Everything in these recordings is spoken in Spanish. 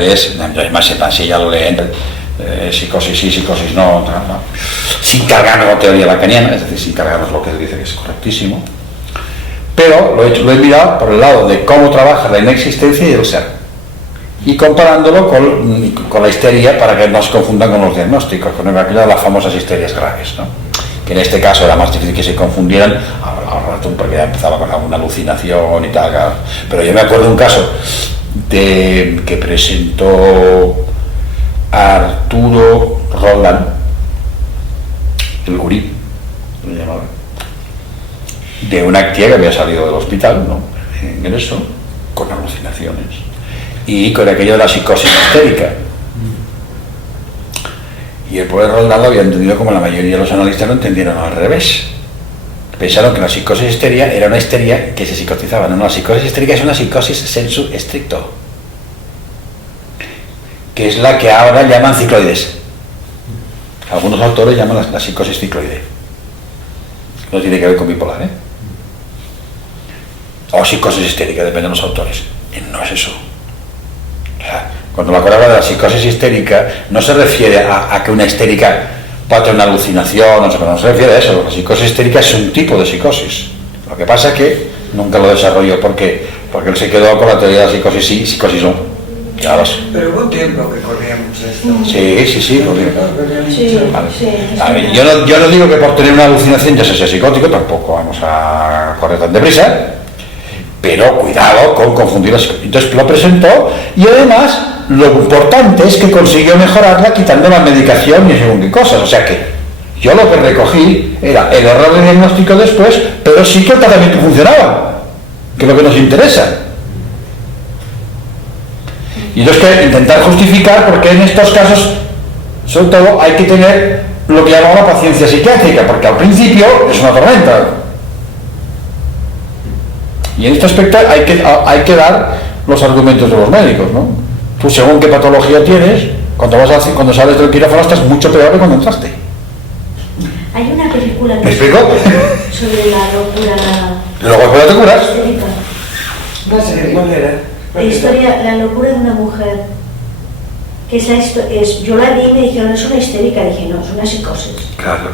además así ya lo leen, psicosis sí, psicosis no, sin cargarnos la teoría lacaniana, es decir, sin cargarnos lo que él dice que es correctísimo, pero lo he mirado por el lado de cómo trabaja la inexistencia y el ser, y comparándolo con la histeria para que no se confundan con los diagnósticos, con aquellas de las famosas histerias graves, ¿no? Que en este caso era más difícil que se confundieran, ahora porque ya empezaba con alguna alucinación y tal, claro. Pero yo me acuerdo de un caso que presentó Arturo Roldán, el gurí, lo llamaba, de una tía que había salido del hospital, ¿no? En eso, con alucinaciones y con aquello de la psicosis histérica. Y el pobre Roldán lo había entendido como la mayoría de los analistas lo entendieron al revés. Pensaron que la psicosis histeria era una histeria que se psicotizaba. No, la psicosis histérica es una psicosis sensu stricto, que es la que ahora llaman cicloides. Algunos autores llaman la psicosis cicloide. No tiene que ver con bipolar, ¿eh? O psicosis histérica, depende de los autores. Y no es eso. O sea, cuando Lacan habla de la psicosis histérica, no se refiere a que una histérica pueda tener una alucinación, no se refiere a eso. La psicosis histérica es un tipo de psicosis. Lo que pasa es que nunca lo desarrolló porque él se quedó con la teoría de la psicosis sí, psicosis no. Pero hubo un tiempo que corríamos esto. Sí, corría. Sí, vale. sí. A ver, yo no digo que por tener una alucinación ya sea psicótico, tampoco vamos a correr tan deprisa, pero cuidado con confundir las cosas. Entonces lo presentó y además lo importante es que consiguió mejorarla quitando la medicación y según qué cosas. O sea que yo lo que recogí era el error de diagnóstico después, pero sí que el tratamiento funcionaba, que es lo que nos interesa. Y entonces que intentar justificar porque en estos casos, sobre todo, hay que tener lo que llamamos la paciencia psiquiátrica, porque al principio es una tormenta. Y en este aspecto hay que dar los argumentos de los médicos, ¿no? Tú según qué patología tienes, cuando sales del quirófano estás mucho peor que cuando entraste. Hay una película que ¿Me explico? sobre la locura Luego te curas. histérica. No sé, ¿cuál era? La historia, la locura de una mujer. Que yo la vi y me dijeron, es una histérica. Dije, no, es una psicosis. Claro.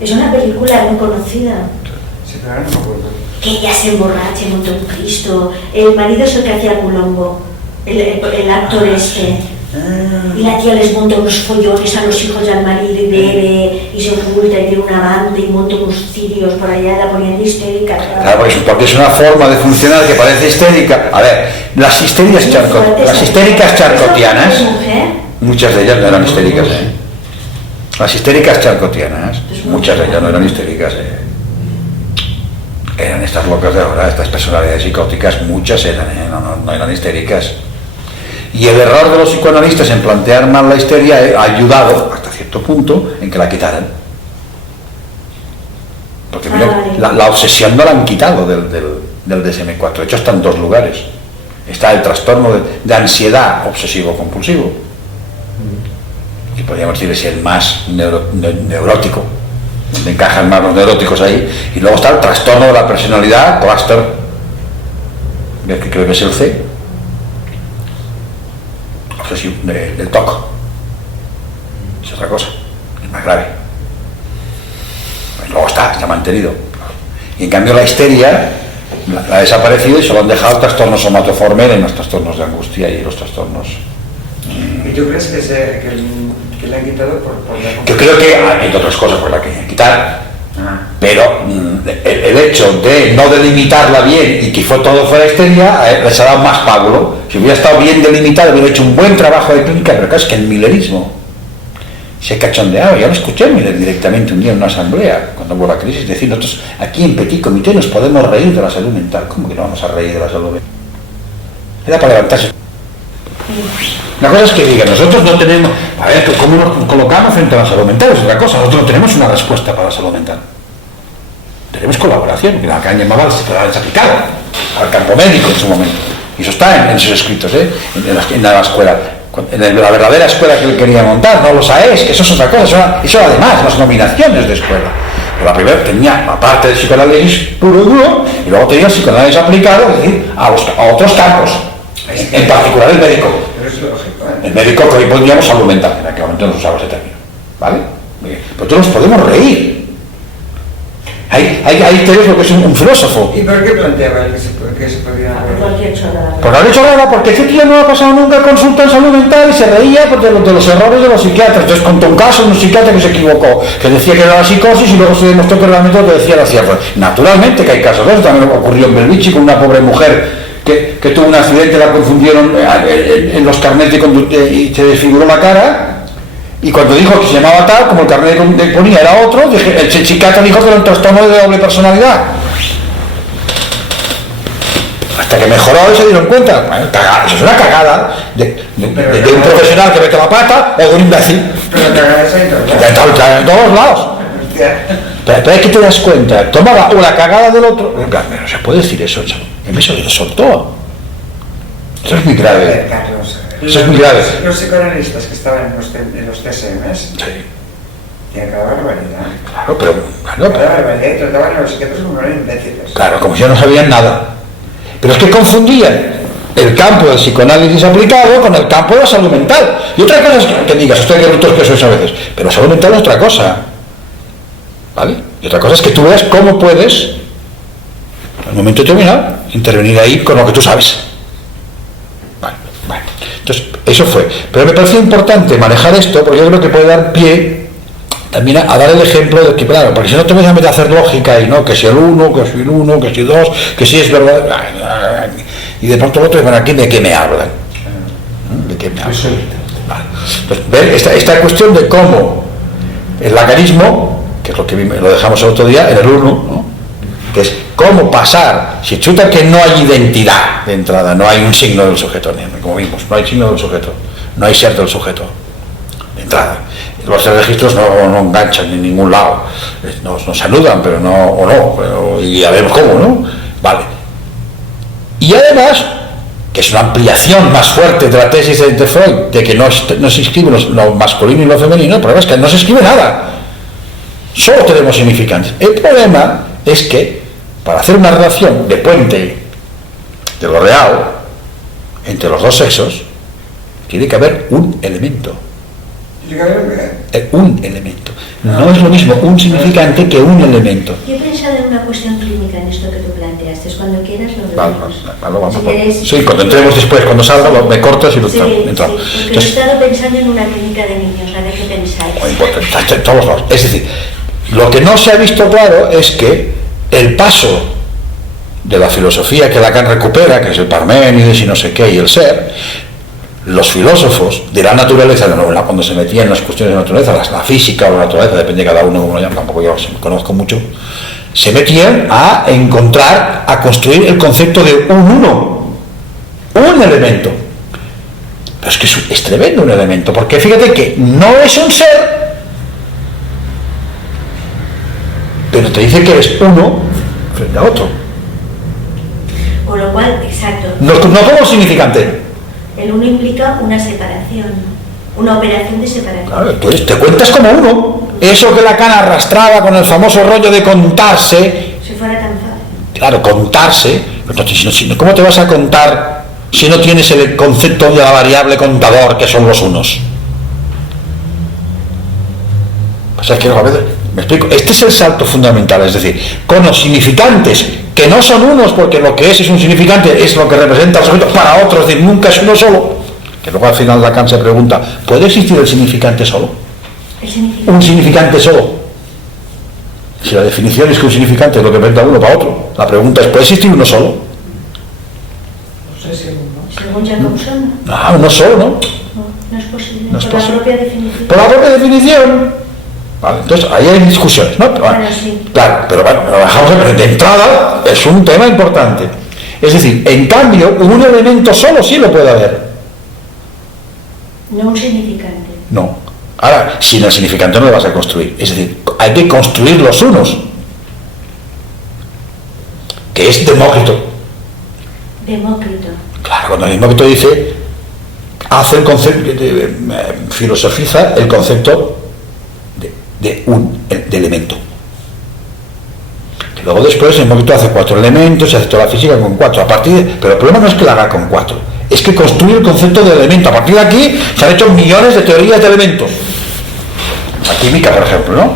Es una película muy conocida. Sí, pero ahora no me acuerdo. Que ella se emborracha, monta un Cristo. El marido es el que hacía Colombo, el actor este. Y la tía les monta unos follones a los hijos del marido y bebe y se oculta y tiene una banda y monta unos cirios por allá, la ponían histérica. Claro, porque es una forma de funcionar que parece histérica. A ver, las histéricas charcotianas, muchas de ellas no eran histéricas, ¿eh? Las histéricas charcotianas, muchas de ellas no eran histéricas, ¿eh? Eran estas locas de ahora, estas personalidades psicóticas, muchas eran, ¿eh? No eran histéricas. Y el error de los psicoanalistas en plantear mal la histeria ha ayudado, hasta cierto punto, en que la quitaran. Porque mira, la obsesión no la han quitado del DSM-4. De hecho, está en dos lugares. Está el trastorno de ansiedad obsesivo-compulsivo, y podríamos decir que es el más neurótico, donde encajan más los neuróticos ahí. Y luego está el trastorno de la personalidad, cluster, que creo que es el C. Del TOC, es otra cosa, es más grave. Pues luego está mantenido. Y en cambio la histeria la ha desaparecido y solo han dejado trastornos somatoformes en los trastornos de angustia y los trastornos. ¿Y tú crees que le han quitado por la... Yo creo que hay otras cosas por las que hay que quitar, pero el hecho de no delimitarla bien y que todo fuera histeria les ha dado más pábulo. Si hubiera estado bien delimitado, hubiera hecho un buen trabajo de clínica, pero claro, es que el millerismo se ha cachondeado. Ya lo escuché Miller directamente un día en una asamblea cuando hubo la crisis, decir, nosotros aquí en Petit Comité nos podemos reír de la salud mental. ¿Cómo que no vamos a reír de la salud mental? Era para levantarse. La cosa es que digan, nosotros no tenemos, a ver, ¿cómo nos colocamos frente a la salud mental? Es otra cosa, nosotros no tenemos una respuesta para la salud mental. Tenemos colaboración, que la que han llamado al desaplicado, al campo médico en su momento. Y eso está en sus escritos, en la escuela. En la verdadera escuela que él quería montar, no los AES, que eso es otra cosa, eso además, las nominaciones de escuela. Pero la primera tenía, aparte del psicoanálisis puro y duro, y luego tenía el psicoanálisis aplicado, es decir, a otros campos, en particular el médico. pero es lógico. El médico que hoy pondríamos salud mental, en aquel momento no se usaba ese término, ¿vale? Pero todos nos podemos reír. Ahí tenés lo que es un filósofo. ¿Y por qué planteaba que se podía Por cualquier chorrada. Porque había chorrada, porque ese tío no ha pasado nunca consulta en salud mental y se reía de los errores de los psiquiatras. Entonces contó un caso de un psiquiatra que se equivocó, que decía que era la psicosis y luego se demostró que realmente lo que decía era cierto. Naturalmente que hay casos de eso, también ocurrió en Belvichi con una pobre mujer que tuvo un accidente, la confundieron en los carnets de conducta y se desfiguró la cara. Y cuando dijo que se llamaba tal, como el carnet que ponía era otro, el psiquiatra dijo que era un trastorno de doble personalidad. Hasta que mejoró y se dieron cuenta. Bueno, eso es una cagada de un profesional que mete la pata o de un imbécil. Pero cagadas hay en En todos lados. Pero hay que te das cuenta, tomaba una cagada del otro. No se puede decir eso, en eso lo soltó. Eso es muy grave. Carlos, Eso es muy grave. Los psicoanalistas que estaban en los TSMs tienen cada barbaridad. Claro, pero Cada barbaridad y trataban a los psiquiatras como eran imbéciles. claro, como si no sabían nada. Pero es que confundían el campo del psicoanálisis aplicado con el campo de la salud mental. Y otra cosa es que digas, estoy que brutos que sois a veces, pero la salud mental es otra cosa. ¿Vale? Y otra cosa es que tú veas cómo puedes, en un momento determinado, intervenir ahí con lo que tú sabes. Vale. Entonces, eso fue. Pero me pareció importante manejar esto, porque yo creo que puede dar pie también a dar el ejemplo de que, claro, porque si no te vas a meter a hacer lógica y no, que si el 1, que si el 1, que si 2, que si es verdad, y de pronto el otro, bueno, aquí de qué me hablan. ¿De qué me hablan? Vale. Entonces, ver esta cuestión de cómo el lacanismo, que es lo que lo dejamos el otro día, en el 1, ¿no? Que es cómo pasar, si chuta que no hay identidad de entrada, no hay un signo del sujeto, como vimos, no hay signo del sujeto, no hay ser del sujeto de entrada. Los registros no enganchan en ningún lado, nos saludan, pero y ya vemos cómo, ¿no? Vale. Y además, que es una ampliación más fuerte de la tesis de Freud, de que no se inscribe lo masculino y lo femenino, el problema es que no se escribe nada, solo tenemos significantes. El problema es que para hacer una relación de puente de lo real entre los dos sexos, tiene que haber un elemento. Un elemento. No es lo mismo un significante que un elemento. Yo he pensado en una cuestión clínica en esto que tú planteaste. Cuando quieras lo vemos. Vamos. Si quieres, sí, cuando entremos después, cuando salga, me cortas y lo entramos. Sí, porque yo he estado pensando en una clínica de niños, a ver qué pensáis. Muy importante, en todos lados. Es decir, lo que no se ha visto claro es que el paso de la filosofía que Lacan recupera, que es el Parménides y no sé qué, y el ser, los filósofos de la naturaleza, cuando se metían en las cuestiones de la naturaleza, la física o la naturaleza, depende de cada uno como lo llaman, tampoco yo conozco mucho, se metían a encontrar, a construir el concepto de un elemento. Pero es que es tremendo un elemento, porque fíjate que no es un ser, pero te dice que eres uno frente a otro. Con lo cual, exacto. No como significante. El uno implica una separación, una operación de separación. Claro, entonces te cuentas como uno. Eso que Lacan arrastraba con el famoso rollo de contarse. Si fuera tan fácil. Claro, contarse. ¿Cómo te vas a contar si no tienes el concepto de la variable contador que son los unos? O sea, que a veces, me explico, este es el salto fundamental, es decir, con los significantes que no son unos, porque lo que es un significante, es lo que representa el sujeto para otros, es decir, nunca es uno solo, que luego al final Lacan se pregunta, ¿puede existir el significante solo? Un significante solo. Si la definición es que un significante es lo que representa uno para otro, la pregunta es, ¿puede existir uno solo? No sé si uno. Según Jacobson. No, no solo, ¿no? No es posible. No es por posible. la propia definición. Por la propia definición. Vale, entonces ahí hay discusiones, ¿no? Bueno, sí. Claro, pero bueno, lo dejamos de entrada, es un tema importante. Es decir, en cambio, un elemento solo sí lo puede haber. No un significante. No. Ahora, sin el significante no lo vas a construir. Es decir, hay que construir los unos. Que es Demócrito. Demócrito. Claro, cuando Demócrito dice, hace el concepto, filosofiza el concepto de elemento. Que luego después Demócrito hace 4 elementos, se hace toda la física con 4. A partir pero el problema no es que la haga con 4, es que construye el concepto de elemento. A partir de aquí se han hecho millones de teorías de elementos. La química, por ejemplo, ¿no?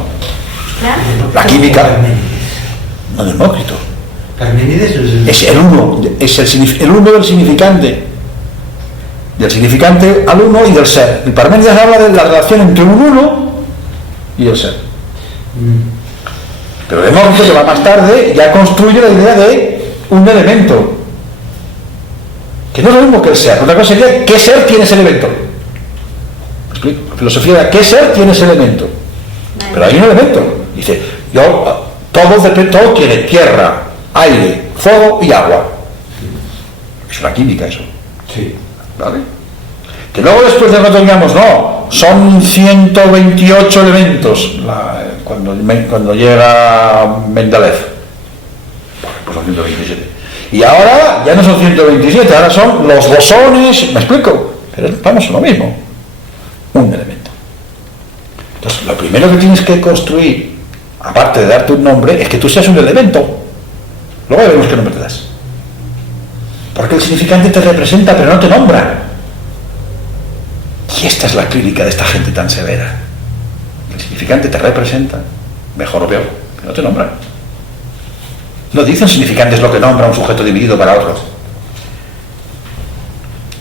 Claro. La química. No, Demócrito. Parménides Es el uno, es el uno del significante. Del significante al uno y del ser. El Parménides habla de la relación entre un uno y el ser. Pero Demócrito, que va más tarde, ya construye la idea de un elemento. Que no es lo mismo que el ser. Otra cosa sería, ¿qué ser tiene ese elemento? ¿Me explico? La filosofía de ¿qué ser tiene ese elemento? Pero hay un elemento. Dice, todo tiene tierra, aire, fuego y agua. Es una química eso. Sí. ¿Vale? Que luego después de que tengamos, no, son 128 elementos cuando llega Mendeleev. Pues son 127. Y ahora ya no son 127, ahora son los bosones, ¿me explico? Pero estamos en lo mismo. Un elemento. Entonces, lo primero que tienes que construir, aparte de darte un nombre, es que tú seas un elemento. Luego veremos qué nombre te das. Porque el significante te representa, pero no te nombra. Y esta es la clínica de esta gente tan severa. El significante te representa, mejor o peor, pero no te nombra. No dicen significantes lo que nombra un sujeto dividido para otros.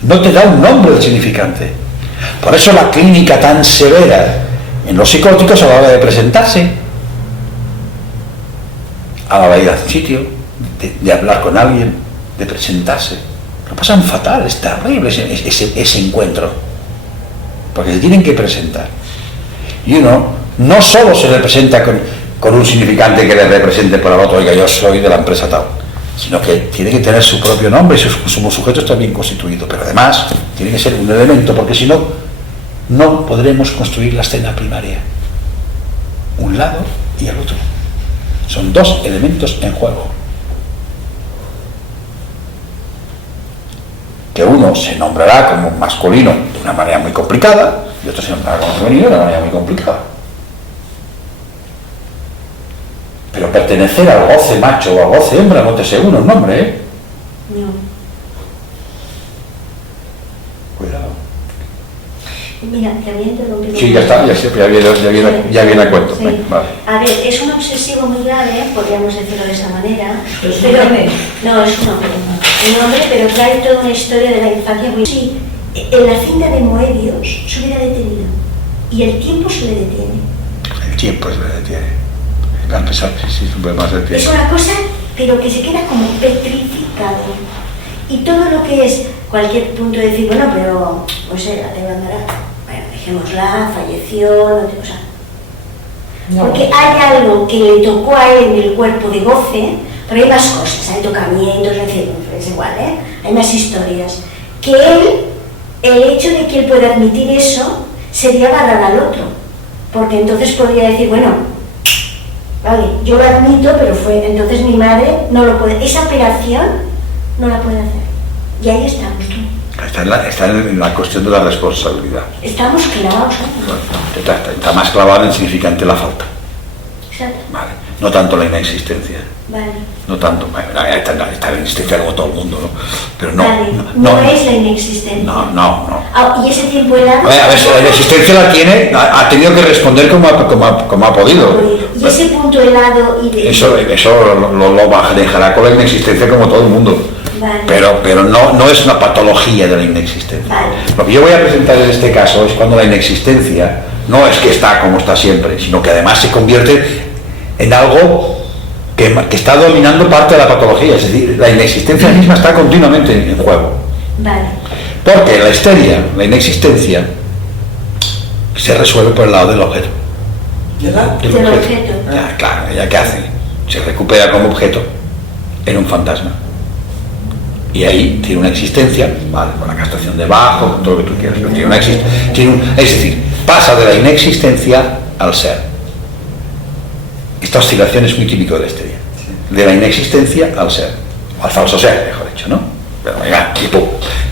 No te da un nombre el significante. Por eso la clínica tan severa en los psicóticos a la hora de presentarse, a la hora de ir al sitio, de hablar con alguien, de presentarse. Lo pasan fatal, es terrible ese encuentro. Porque se tienen que presentar. Y uno no solo se representa con un significante que le represente por el otro, oiga, yo soy de la empresa tal, sino que tiene que tener su propio nombre y su sujeto está bien constituido, pero además tiene que ser un elemento, porque si no, no podremos construir la escena primaria. Un lado y el otro. Son dos elementos en juego. Que uno se nombrará como masculino de una manera muy complicada y otro se nombrará como femenino de una manera muy complicada. Pero pertenecer al goce macho o al goce hembra no te seguro un nombre, ¿eh? No. Cuidado. Mira, te había interrumpido. Sí, ya está, ya viene a cuento. Sí. Vale. A ver, es un obsesivo muy grave, podríamos decirlo de esa manera. ¿Es un pero hombre? no, es un hombre. Un hombre, pero trae toda una historia de la infancia muy... Sí, en la cinta de Moebius se hubiera detenido. Y el tiempo se le detiene. El tiempo se le detiene. A pesar que sí, más de Es tiempo. una cosa, pero que se queda como petrificado. Y todo lo que es cualquier punto de decir, bueno, pero, no sé, la tengo andará. Bueno, dejémosla, falleció, no te... O sea, No. porque hay algo que le tocó a él en el cuerpo de goce, pero hay más cosas, hay tocamientos, es igual, ¿eh? Hay más historias. Que él, el hecho de que él pueda admitir eso, sería barrar al otro. Porque entonces podría decir, bueno, vale, yo lo admito, pero entonces mi madre no lo puede, esa operación no la puede hacer. Y ahí estamos, ¿no? Está en la cuestión de la responsabilidad. Estamos clavados, ¿no? Está más clavado en el significante la falta. Exacto. Vale. No tanto la inexistencia. Vale. No tanto. Bueno, está la inexistencia como todo el mundo, ¿no? Pero no. Vale. No es la inexistencia. No. Ah, y ese tiempo helado. A ver, la inexistencia la tiene, ha tenido que responder como ha podido. Y ese punto helado y de... Eso lo manejará con la inexistencia como todo el mundo. Vale. Pero no es una patología de la inexistencia. Vale. Lo que yo voy a presentar en este caso es cuando la inexistencia no es que está como está siempre, sino que además se convierte en algo que está dominando parte de la patología. Es decir, la inexistencia misma está continuamente en juego. Vale. Porque la histeria, la inexistencia, se resuelve por el lado del objeto. ¿Verdad? Del Del objeto. objeto. Ya, claro, ¿ella qué hace? Se recupera como objeto en un fantasma. Y ahí tiene una existencia, vale, con la castración debajo, con todo lo que tú quieras, pero tiene una existencia. Es decir, pasa de la inexistencia al ser. Esta oscilación es muy típico de la histeria. De la inexistencia al ser. O al falso ser, mejor dicho, ¿no? Pero venga, y pum.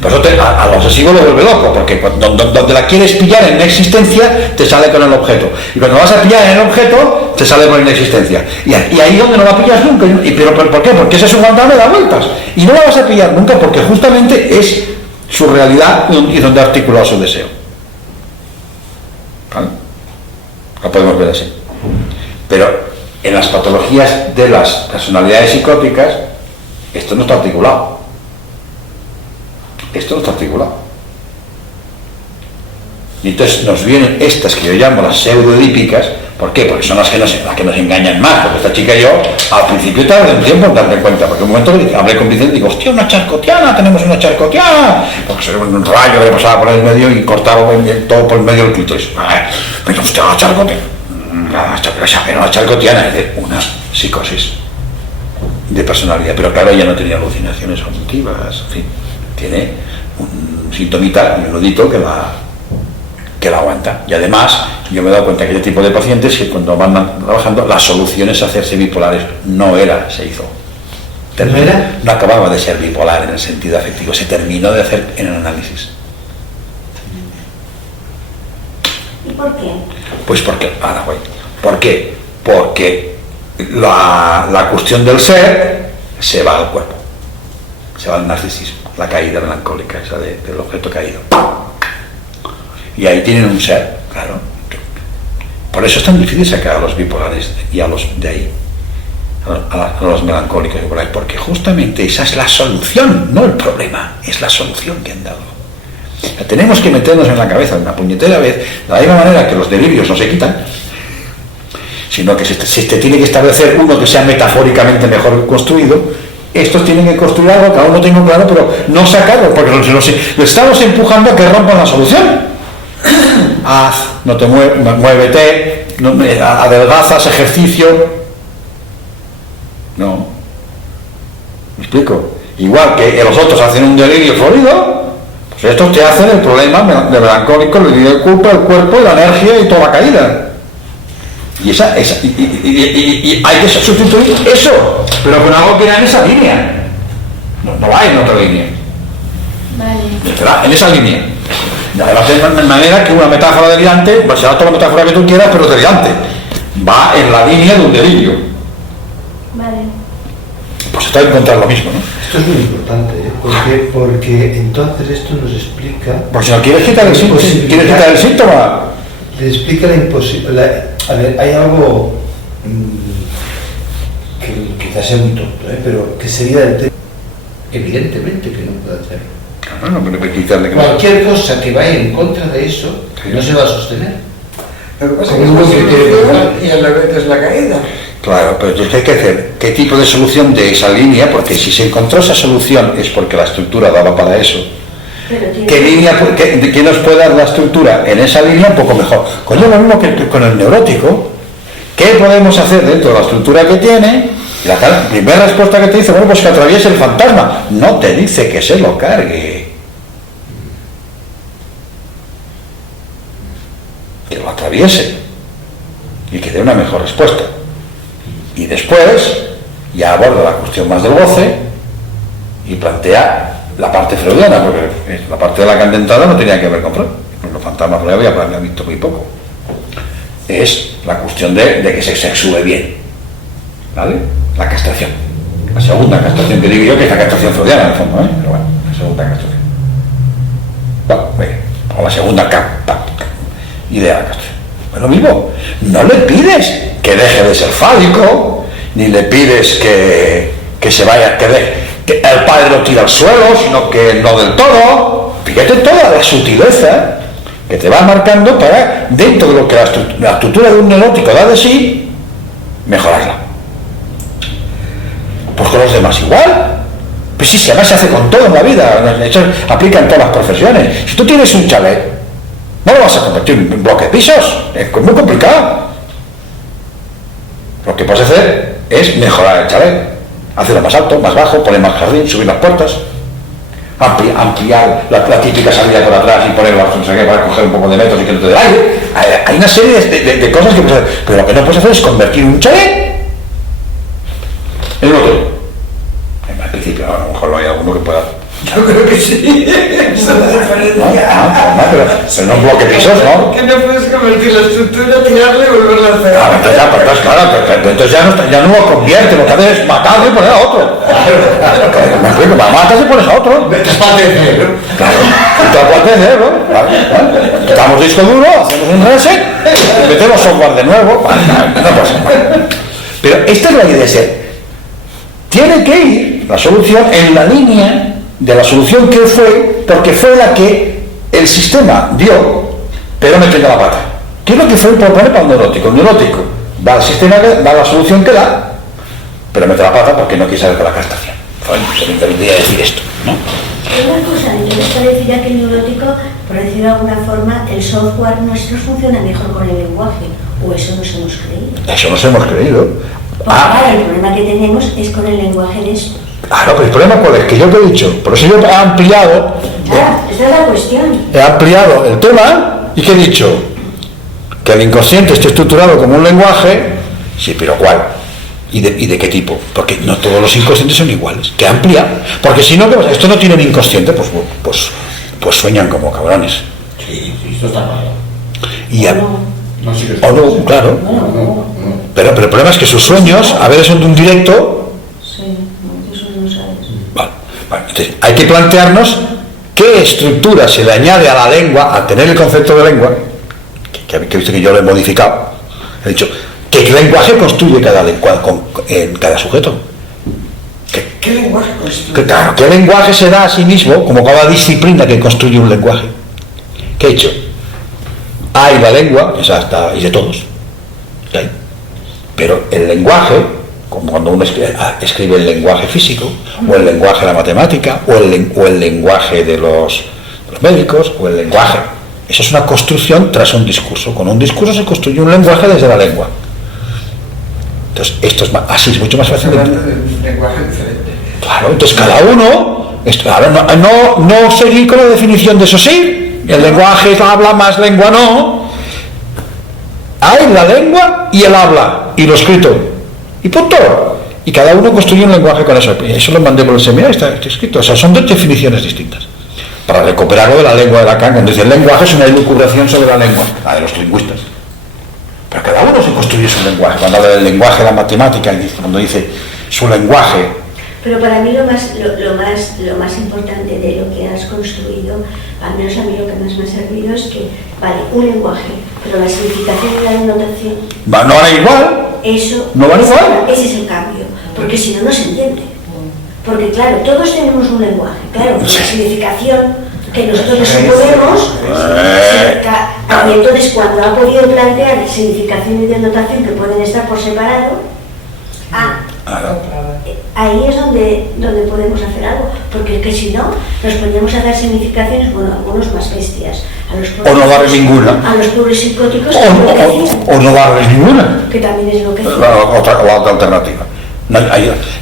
Por eso al obsesivo lo vuelve loco, porque donde la quieres pillar en inexistencia, te sale con el objeto. Y cuando vas a pillar en el objeto, te sale con inexistencia. Y ahí donde no la pillas nunca. ¿Pero por qué? Porque ese es un fantasma de da vueltas. Y no la vas a pillar nunca porque justamente es su realidad y donde ha articulado su deseo. ¿Vale? Lo podemos ver así. Pero en las patologías de las personalidades psicóticas, esto no está articulado. Esto no está articulado. Y entonces nos vienen estas que yo llamo las pseudoedípicas. ¿Por qué? Porque son las que nos engañan más. Porque esta chica y yo, al principio tardé un tiempo en darme cuenta. Porque un momento hablé con Vicente y digo, hostia, una charcotiana, tenemos una charcotiana. Porque era un rayo que le pasaba por el medio y cortaba todo por el medio del clítoris. Pero usted, una charcotiana. Una charcotiana es de una psicosis de personalidad. Pero claro, ella no tenía alucinaciones auditivas. En fin, tiene un sintomita y un nudito que la aguanta. Y además yo me he dado cuenta que este tipo de pacientes que cuando van trabajando la solución es hacerse bipolares. Se hizo. No acababa de ser bipolar en el sentido afectivo, se terminó de hacer en el análisis. ¿Y por qué? Pues porque, ahora voy. ¿Por qué? Porque la cuestión del ser se va al cuerpo, se va al narcisismo, la caída melancólica esa del objeto caído. Y ahí tienen un ser, claro. Por eso es tan difícil sacar a los bipolares y a los de ahí, a los melancólicos y por ahí, porque justamente esa es la solución, no el problema, es la solución que han dado. O sea, tenemos que meternos en la cabeza una puñetera vez, de la misma manera que los delirios no se quitan, sino que se tiene que establecer uno que sea metafóricamente mejor construido. Estos tienen que construir algo, cada uno tengo claro, pero no sacarlo, porque los estamos empujando a que rompan la solución. Haz, no te muévete, adelgazas, ejercicio. No. ¿Me explico? Igual que los otros hacen un delirio florido, pues estos te hacen el problema de melancólico, el delirio de culpa, el cuerpo, la energía y toda la caída. Y hay que sustituir eso, pero con algo que era en esa línea. No va en otra línea. Vale. En esa línea. Además, de manera que una metáfora delirante, pues será toda la metáfora que tú quieras, pero delirante. Va en la línea de un delirio. Vale. Pues está en encontrar lo mismo, ¿no? Esto es muy importante, ¿eh? Porque entonces esto nos explica... Porque si no quieres quitar el síntoma. Le explica la imposibilidad. A ver, hay algo que quizás sea muy tonto, pero que sería el tema. Evidentemente que no puede hacerlo. No puede quitarle. Cualquier cosa que vaya en contra de eso no se va a sostener. Lo que pasa es que es la solución y a la vez es la caída. Claro, pero entonces hay que hacer qué tipo de solución de esa línea, porque si se encontró esa solución es porque la estructura daba para eso. ¿Qué línea, qué nos puede dar la estructura en esa línea un poco mejor? Coño, lo mismo que con el neurótico. ¿Qué podemos hacer dentro de la estructura que tiene? La primera respuesta que te dice, bueno, pues que atraviese el fantasma. No te dice que se lo cargue. Que lo atraviese. Y que dé una mejor respuesta. Y después ya aborda la cuestión más del goce y plantea la parte freudiana, porque la parte de la candentada no tenía que ver con Freud. Los fantasmas Freud había visto muy poco. Es la cuestión de que se sexúe bien. ¿Vale? La castración. La segunda castración que digo yo, que es la castración freudiana en el fondo, ¿eh? Pero bueno, la segunda castración. Bueno, o la segunda idea de la castración. Pues lo mismo, no le pides que deje de ser fálico, ni le pides que se vaya, que el padre lo tira al suelo, sino que no del todo. Fíjate toda la sutileza que te va marcando para, dentro de lo que la estructura de un neurótico da de sí, mejorarla. Pues con los demás igual. Pues sí, además se hace con todo en la vida, eso aplica en todas las profesiones. Si tú tienes un chalet, no lo vas a convertir en un bloque de pisos, es muy complicado. Lo que puedes hacer es mejorar el chalet, hacerlo más alto, más bajo, poner más jardín, subir las puertas, ampliar la típica salida por atrás y poner para coger un poco de metros y que no te dé aire. Hay una serie de cosas que puedes hacer, pero lo que no puedes hacer es convertir un chalet en un hotel. Al principio, a lo mejor hay alguno que pueda Yo creo que sí. Eso no se pero no un bloque de pisos, ¿no? Que no puedes convertir la estructura, tirarla y volverla a hacer. Claro, entonces ya, pues, claro, pero entonces ya no lo convierte, lo que hace es matarlo y poner a otro. Me explico, matas y pones a otro. Trasplante de cerebro. Claro, y trasplante de cerebro. Claro. Quitamos disco duro, hacemos un reset, y metemos software de nuevo. No pasa nada. Pero esta es la idea de ser. Tiene que ir la solución en la línea de la solución que fue, porque fue la que el sistema dio, pero metió la pata. ¿Qué es lo que fue proponer para un neurótico? El neurótico da al sistema, da la solución que da, pero mete la pata porque no quiere saber con la castración. Se me intentaría decir esto, ¿no? Una cosa, entonces pareciera que el neurótico, por decirlo de alguna forma, el software nuestro funciona mejor con el lenguaje, o eso nos hemos creído. Eso nos hemos creído. Porque ahora el problema que tenemos es con el lenguaje de esto. Claro, pero el problema cuál es, que yo te he dicho, por eso yo he ampliado, Claro, esta es la cuestión. he ampliado el tema y que he dicho que el inconsciente esté estructurado como un lenguaje, sí, pero ¿cuál? ¿Y de qué tipo? Porque no todos los inconscientes son iguales, que amplia, porque si no, esto no tienen inconsciente, pues sueñan como cabrones. Sí, esto está mal. Y a- No, sí que o no, claro, no. pero el problema es que sus sueños, a veces son de un directo. Sí, eso no sabes. Vale, entonces, hay que plantearnos qué estructura se le añade a la lengua, al tener el concepto de lengua, que visto que yo lo he modificado, he dicho, ¿qué lenguaje construye en cada sujeto? ¿Qué lenguaje construye? Claro, ¿qué lenguaje se da a sí mismo, como cada disciplina que construye un lenguaje? ¿Qué he hecho? Hay la lengua, esa está, y de todos, está ahí. Pero el lenguaje, como cuando uno escribe el lenguaje físico, o el lenguaje de la matemática, o el lenguaje de los médicos, o el lenguaje, eso es una construcción tras un discurso. Con un discurso se construye un lenguaje desde la lengua. Entonces, esto es así, es mucho más fácil de Hablando de un lenguaje diferente. Claro, entonces cada uno, ahora no seguir con la definición de eso sí, el lenguaje habla más lengua no. Hay la lengua y el habla, y lo escrito, y punto. Y cada uno construye un lenguaje con eso. Y eso lo mandé por el seminario, está escrito. O sea, son dos definiciones distintas. Para recuperarlo de la lengua de Lacan, cuando dice el lenguaje es una elucubración sobre la lengua, la de los lingüistas. Pero cada uno se construye su lenguaje. Cuando habla del lenguaje de la matemática, cuando dice su lenguaje. Pero para mí lo más importante de lo que has construido, al menos a mí lo que más me ha servido es que, vale, un lenguaje, pero la significación y la denotación, No van igual. eso, ¿No van igual? ese es el cambio, porque si no, no se entiende. Porque claro, todos tenemos un lenguaje, claro, la significación que nosotros le suponemos, y entonces cuando ha podido plantear significación y denotación que pueden estar por separado, ahí es donde podemos hacer algo, porque es que si no, nos poníamos a dar significaciones, bueno, algunos más bestias, O no darles ninguna. a los pobres psicóticos, O no darles ninguna. que también es lo que hacían. La otra alternativa.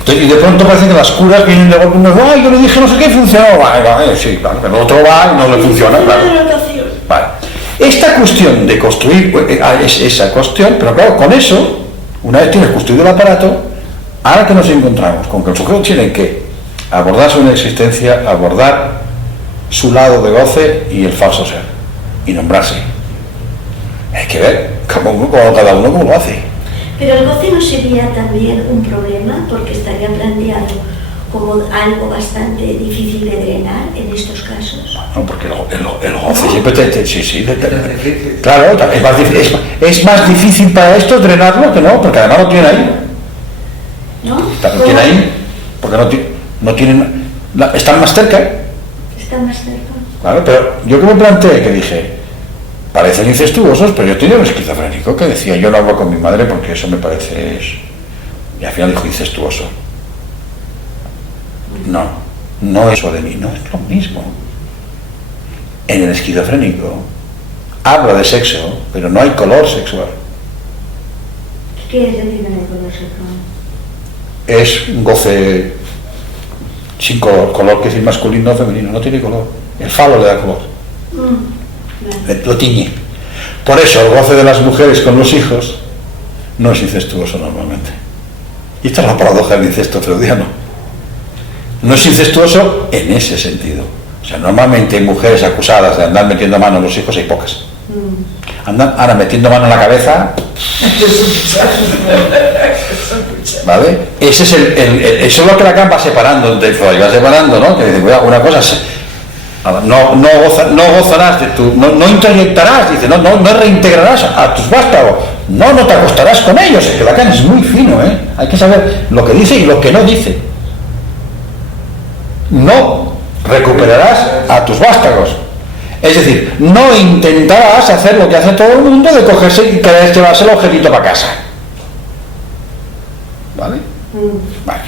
Y de pronto parece que las curas vienen de golpe y dicen, ay, yo le dije no sé qué, funcionó. Vale, sí, claro, pero el otro va y no le funciona, claro. Vale. Esta cuestión de construir es esa cuestión, pero claro, con eso, una vez tienes construido el aparato, ahora que nos encontramos con que el sujeto tiene que abordar su inexistencia, abordar su lado de goce y el falso ser, y nombrarse. Hay que ver cada uno cómo lo hace. Pero el goce no sería también un problema, porque estaría planteado como algo bastante difícil de drenar en estos casos. No, porque el goce siempre claro, es más difícil para esto drenarlo que no, porque además lo tienen ahí. ¿No? Lo tienen ahí, porque no tienen, están más cerca. Está más cerca. Claro, pero yo que me planteé, que dije, parecen incestuosos, pero yo tenía un esquizofrénico que decía, yo no hablo con mi madre porque eso me parece... Y al final dijo incestuoso. No es eso de mí, no es lo mismo. En el esquizofrénico habla de sexo, pero no hay color sexual. ¿Qué quieres decir en el color sexual? Es un goce sin color, color que decir masculino o femenino, no tiene color. El falo le da color. Vale. Lo tiñe. Por eso el goce de las mujeres con los hijos no es incestuoso normalmente. Y esta es la paradoja del incesto freudiano. no es incestuoso en ese sentido. O sea, normalmente hay mujeres acusadas de andar metiendo mano en los hijos, hay pocas. Andan ahora metiendo mano en la cabeza. ¿Vale? Ese es eso es lo que Lacan va separando entre Freud, va separando, ¿no? Que dice, cuidado, una cosa es, no gozarás de tu, no introyectarás, dice, no reintegrarás a tus vástagos, no te acostarás con ellos. Es que Lacan es muy fino, hay que saber lo que dice y lo que no dice. No recuperarás a tus vástagos. Es decir, no intentarás hacer lo que hace todo el mundo de cogerse y querer llevarse el objetito para casa. ¿Vale? Vale.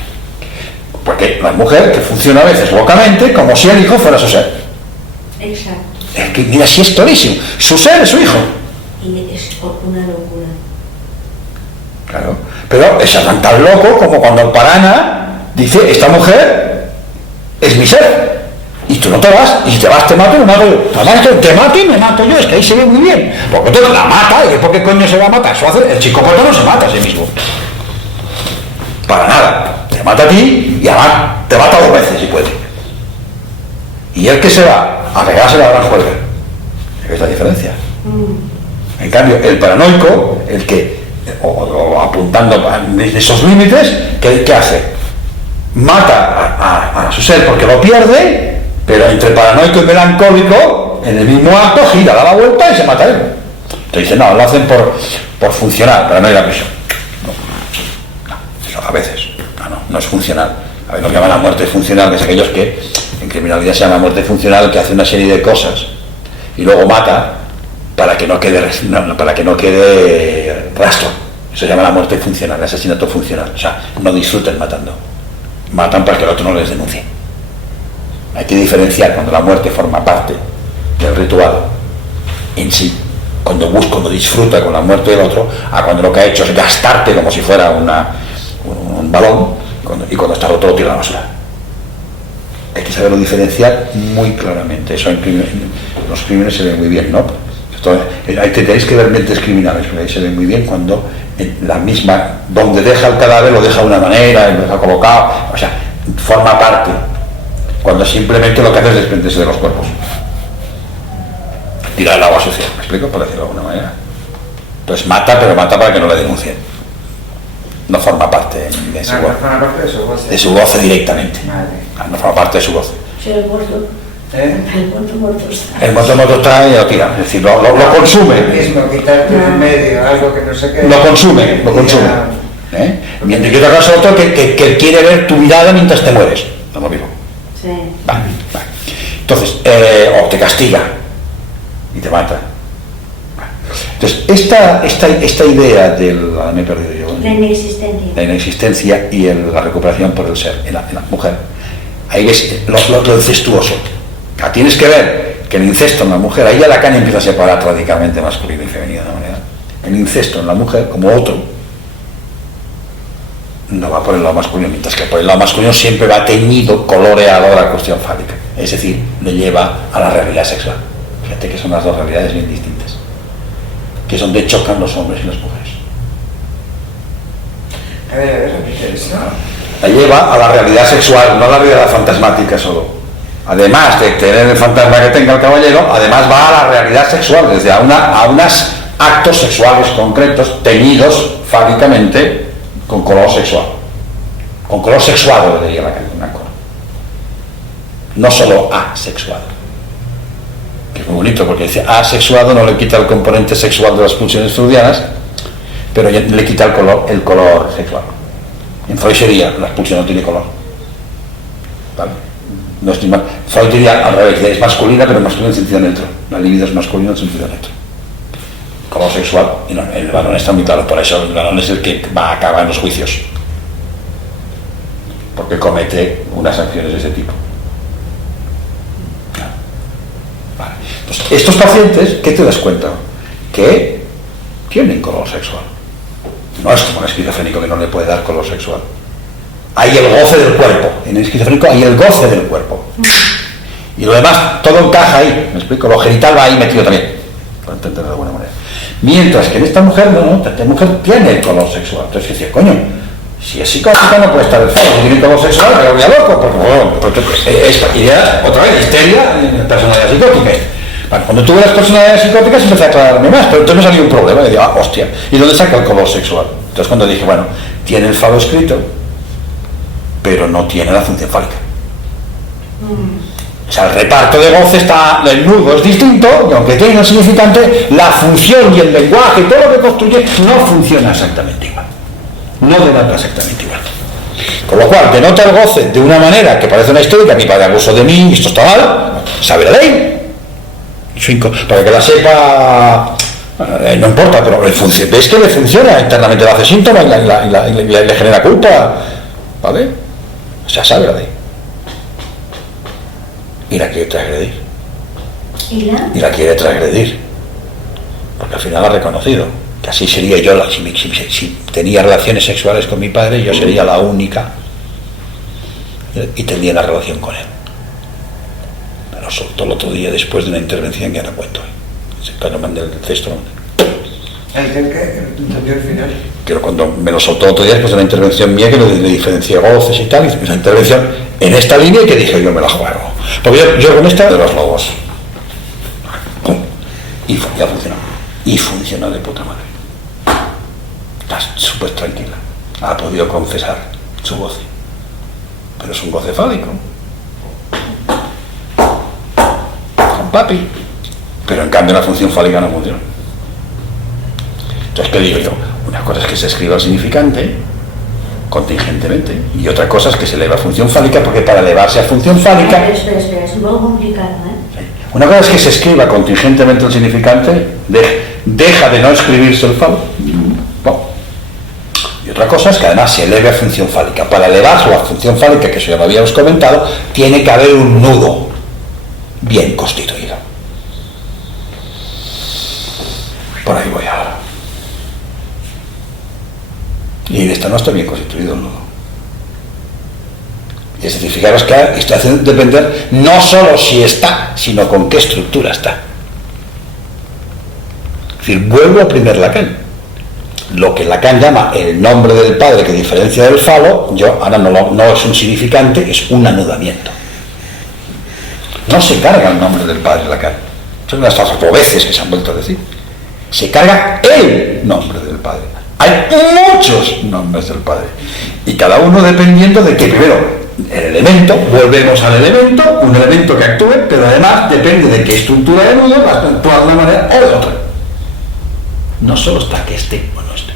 Porque la mujer que funciona a veces locamente como si el hijo fuera su ser. Exacto. Es que mira, si es clarísimo. Su ser es su hijo. Y es una locura. Claro. Pero es tan loco como cuando el Parana dice, esta mujer es mi ser. Y tú no te vas, y si te vas te mato y me mato yo. Te mato y me mato yo, es que ahí se ve muy bien. Porque tú la mata, ¿y por qué coño se va a matar? Eso hace, el psicópata no se mata a sí mismo. Para nada. Te mata a ti y además te mata 2 veces si puede. Y el que se va a pegarse la gran juega. ¿Ves la diferencia? En cambio, el paranoico, el que, o apuntando desde esos límites, ¿qué hace? Mata a su ser porque lo pierde, pero entre paranoico y melancólico, en el mismo acto, gira, da la vuelta y se mata a él. Entonces dice, no, lo hacen por funcionar, para no ir a prisión. No, eso a veces. No es funcional. A ver, lo que llaman la muerte funcional, que es aquellos que en criminalidad se llama muerte funcional, que hace una serie de cosas y luego mata para que no quede rastro. Eso se llama la muerte funcional, el asesinato funcional. O sea, no disfruten matando. Matan para que el otro no les denuncie. Hay que diferenciar cuando la muerte forma parte del ritual en sí, cuando disfruta con la muerte del otro, a cuando lo que ha hecho es gastarte como si fuera un balón, y cuando está roto lo tira a la basura. Hay que saberlo diferenciar muy claramente. Eso en los crímenes se ve muy bien, ¿no? Tenéis que ver mentes criminales, porque ahí se ve muy bien cuando la misma, donde deja el cadáver lo deja de una manera, lo deja colocado, o sea, forma parte, cuando simplemente lo que hace es desprenderse de los cuerpos, tirar el agua sucia, ¿me explico? Por decirlo de alguna manera. Entonces mata, pero mata para que no le denuncien, no forma parte de su goce. Forma parte de su goce. De su goce directamente. Vale. No forma parte de su goce. El muerto está. El muerto está y lo tira, es decir, lo consume. Mismo, quitarte de en medio, algo que no sé qué. Lo consume. Mientras que otra cosa otro que quiere ver tu mirada mientras te mueres. No lo mismo. Sí. Vale. Entonces, o te castiga y te mata. Entonces, esta idea me he perdido yo. La inexistencia y la recuperación por el ser en la mujer. Ahí ves lo incestuoso. Tienes que ver que el incesto en la mujer, ahí ya Lacan empieza a separar radicalmente masculino y femenino de manera. El incesto en la mujer, como otro, no va por el lado masculino, mientras que por el lado masculino siempre va teñido, coloreado la cuestión fálica. Es decir, le lleva a la realidad sexual. Fíjate que son las dos realidades bien distintas, que es donde chocan los hombres y las mujeres. A ver, repite eso. La lleva a la realidad sexual, no a la realidad fantasmática solo. Además de tener el fantasma que tenga el caballero, además va a la realidad sexual, desde a unos actos sexuales concretos, teñidos fálicamente con color sexual. Con color sexuado, le diría la canción. No solo asexuado. Que es muy bonito, porque dice asexuado no le quita el componente sexual de las pulsiones freudianas, pero ya le quita el color sexual. En Freud sería, la expulsión no tiene color. ¿Vale? No es mal. Freud diría al revés, es masculina, pero masculina en sentido neutro. La libido es masculina en sentido neutro. Color sexual, y no, el varón está muy claro, por eso el varón es el que va a acabar en los juicios. Porque comete unas acciones de ese tipo. Vale. Entonces, estos pacientes, ¿qué te das cuenta? Que tienen color sexual. No es como un esquizofrénico que no le puede dar color sexual. Hay el goce del cuerpo. En el esquizofrénico hay el goce del cuerpo. Y lo demás, todo encaja ahí. ¿Me explico? Lo genital va ahí metido también. Para entenderlo de alguna manera. Mientras que en esta mujer, no, esta mujer tiene el color sexual. Entonces dice, coño, Si es psicótica no puede estar el falo, si tiene todo sexual, me voy a loco, porque bueno, esta idea, otra vez, histeria, personalidad psicótica. Vale, cuando tuve las personalidades psicóticas empecé a aclararme más, pero entonces me salió un problema, y digo, hostia, ¿y dónde saca el color sexual? Entonces cuando dije, bueno, tiene el falo escrito, pero no tiene la función fálica. O sea, el reparto de voz está, el nudo es distinto, y aunque tiene un significante, la función y el lenguaje, todo lo que construye, no funciona exactamente igual. No denota exactamente igual. Con lo cual, denota el goce de una manera que parece una histórica, mi padre abusó de mí, esto está mal, sabe la ley. Para que la sepa, no importa, pero ves que le funciona, internamente le hace síntoma y le genera culpa, ¿vale? O sea, sabe la ley. Y la quiere transgredir. Y la quiere transgredir. Porque al final la ha reconocido. Que así sería yo, si tenía relaciones sexuales con mi padre, yo sería la única. Y tendría una relación con él. Pero soltó el otro día después de una intervención que ahora cuento. Cuando mandé el texto. ¿El que entendió el final? Pero cuando me lo soltó otro día después de una intervención mía que le diferencié voces y tal, y una intervención en esta línea que dije yo me la juego. Porque yo con esta de los lobos. ¡Pum! Y ya funcionó. Y funcionó de puta madre. Está súper tranquila. Ha podido confesar su goce. Pero es un goce fálico. Con papi. Pero en cambio la función fálica no funciona. Entonces, ¿qué digo yo? Una cosa es que se escriba el significante contingentemente y otra cosa es que se eleva a función fálica, porque para elevarse a función fálica... Espera, es un poco complicado, ¿eh? Una cosa es que se escriba contingentemente el significante, deja de no escribirse el falo. Bueno. Y otra cosa es que además se eleve a función fálica. Para elevarse a función fálica, que eso ya lo habíamos comentado, tiene que haber un nudo bien constituido. Por ahí voy ahora. Y en esto no está bien constituido el nudo. Es decir, fijaros que esto hace depender no solo si está, sino con qué estructura está. Es decir, vuelvo a primer Lacan. Lo que Lacan llama el nombre del padre que diferencia del falo, yo ahora no es un significante, es un anudamiento. No se carga el nombre del padre Lacan. Son unas veces que se han vuelto a decir. Se carga el nombre del padre. Hay muchos nombres del padre. Y cada uno dependiendo de que primero el elemento, volvemos al elemento, un elemento que actúe, pero además depende de qué estructura de nudo va a actuar de una manera o de otra. No solo está que esté o no esté.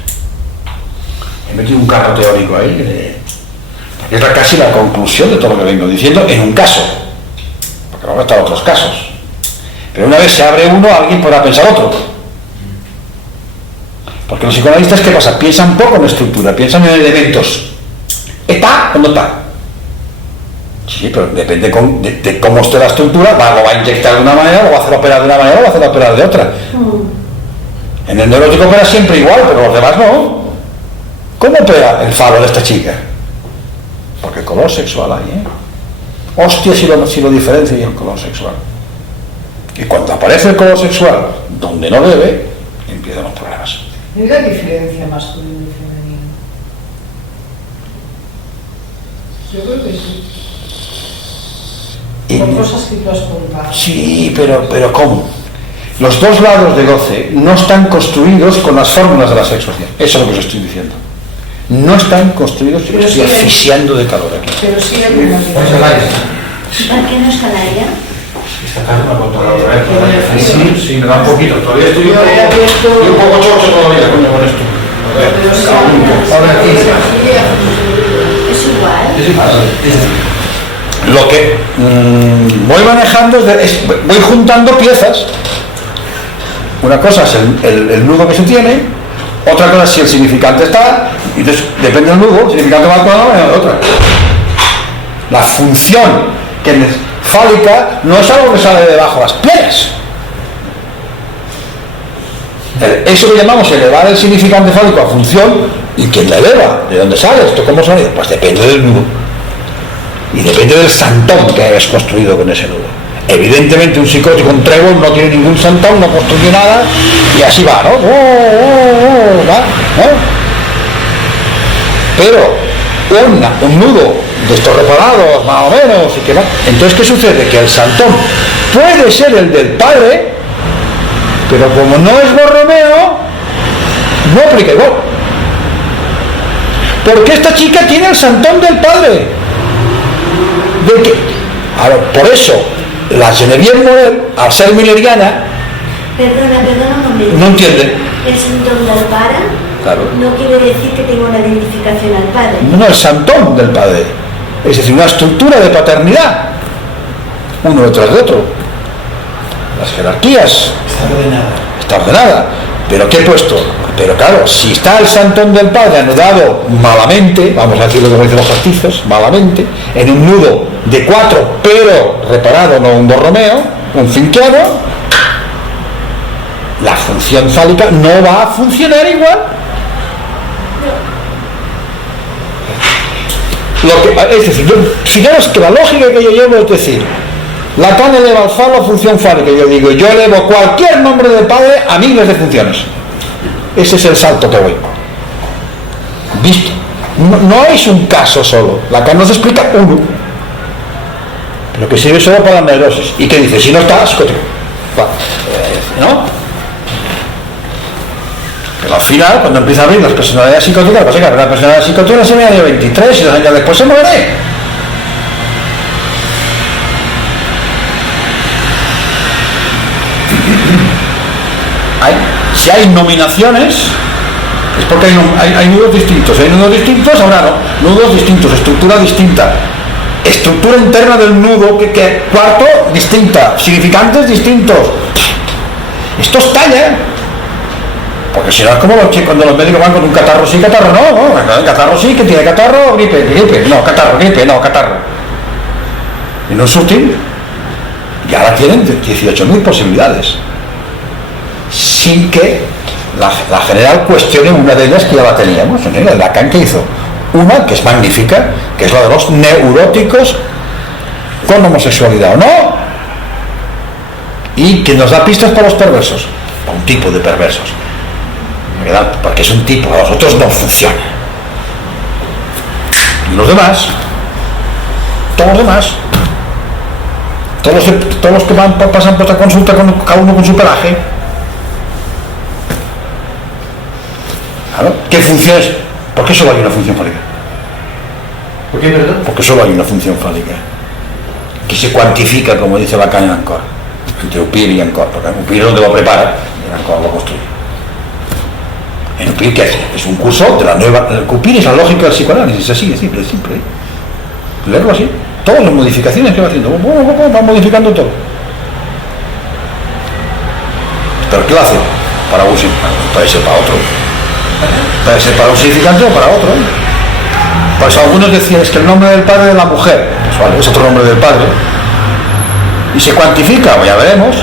He metido un carro teórico ahí, porque es casi la conclusión de todo lo que vengo diciendo en un caso, porque luego están otros casos. Pero una vez se abre uno, alguien podrá pensar otro. Porque los psicoanalistas, ¿qué pasa? Piensan poco en estructura, piensan en elementos. ¿Está o no está? Sí, pero depende de cómo esté la estructura, lo va a inyectar de una manera, lo va a hacer operar de una manera, lo va a hacer operar de otra. En el neurótico opera siempre igual, pero los demás no. ¿Cómo opera el falo de esta chica? Porque color sexual hay, ¿eh? Hostia, si lo diferencia y el color sexual. Y cuando aparece el color sexual donde no debe, empiezan los problemas. ¿Y la diferencia masculino y femenino? Yo creo que sí. Por cosas que tú has contado. Sí, pero ¿cómo? Los dos lados de goce no están construidos con las fórmulas de la sexuación. Eso es lo que os estoy diciendo. No están construidos, yo estoy asfixiando de calor aquí. Pero sí hay una ¿Por qué no está la ella? Esta tarde me ha contado la otra vez. Sí, me da un poquito. Todavía estoy un poco chocho todavía, coño, con esto. A ver, ahora aquí. Es igual. Lo que voy manejando voy juntando piezas. Una cosa es el nudo que se tiene, otra cosa es si el significante está, y entonces depende del nudo, el significante va a actuar de una manera o de otra. La función fálica no es algo que sale debajo de las piedras. Eso que llamamos elevar el significante fálico a función, ¿y quién la eleva? ¿De dónde sale esto? ¿Cómo sale? Pues depende del nudo. Y depende del santón que hayas construido con ese nudo. Evidentemente un psicótico, un trébol, no tiene ningún santón, no construye nada, y así va, ¿no? Va, ¿no? pero un nudo de estos reparados, más o menos, y que va. Entonces, ¿qué sucede? Que el santón puede ser el del padre, pero como no es Borromeo, no aplica igual. Porque esta chica tiene el santón del padre. ¿De qué? Ahora, por eso, la Geneviève Morel, al ser milleriana, Perdona un momento. no entiende. El santón del padre Claro. no quiere decir que tenga una identificación al padre. No, el santón del padre. Es decir, una estructura de paternidad. Uno detrás de otro. Las jerarquías. Está ordenada. ¿Pero qué he puesto? Pero claro, si está el santón del padre anudado malamente, vamos a decirlo como dicen los artistas, malamente, en un nudo de 4, pero reparado, no un Borromeo, un finqueado, la función fálica no va a funcionar igual. Es decir, fijaros que la lógica que yo llevo es decir, Lacan eleva al falo a función fálica, yo digo, yo elevo cualquier nombre de padre a miles de funciones. Ese es el salto que voy. ¿Visto? No es un caso solo. Lacan nos explica uno, pero que sirve solo para la neurosis. ¿Y qué dice? Si no está, psicótico. ¿No? Pero al final, cuando empieza a abrir las personalidades psicóticas, pasa que la personalidad psicótica se me de 23 y 2 años después se muere. Si hay nominaciones, es porque hay nudos distintos. Hay nudos distintos, ahora no. Nudos distintos, estructura distinta. Estructura interna del nudo, cuarto, distinta. Significantes distintos. Esto es talla. Porque si no es como cuando los médicos van con un catarro sí, catarro no. Catarro sí, que tiene catarro, gripe. No, catarro, gripe, no, catarro. Y no es sutil. Y ahora tienen 18.000 posibilidades. Sin que la general cuestione una de ellas que ya la teníamos. Lacan que hizo una que es magnífica, que es la de los neuróticos con homosexualidad o no, y que nos da pistas para los perversos, para un tipo de perversos, ¿verdad? Porque es un tipo, a los otros no funciona. Y los demás, todos los que pasan por esta consulta, cada uno con su pelaje. ¿Claro? ¿Qué funciones? ¿Por qué solo hay una función fálica? ¿Por qué, perdón? Porque solo hay una función fálica que se cuantifica, como dice Lacan en Ancor, entre Upir y Ancor, porque Upir es donde lo prepara y Ancor lo construye. En Upir, ¿qué hace? Es un curso de la nueva. Upir es la lógica del psicoanálisis, así, es simple. Leerlo así. Todas las modificaciones que va haciendo, va modificando todo. ¿Pero qué lo hace? Para un puede ser para otro. Puede ser para un significante o para otro. Pues algunos decían es que el nombre del padre de la mujer, pues vale, es otro nombre del padre, y se cuantifica, o ya veremos.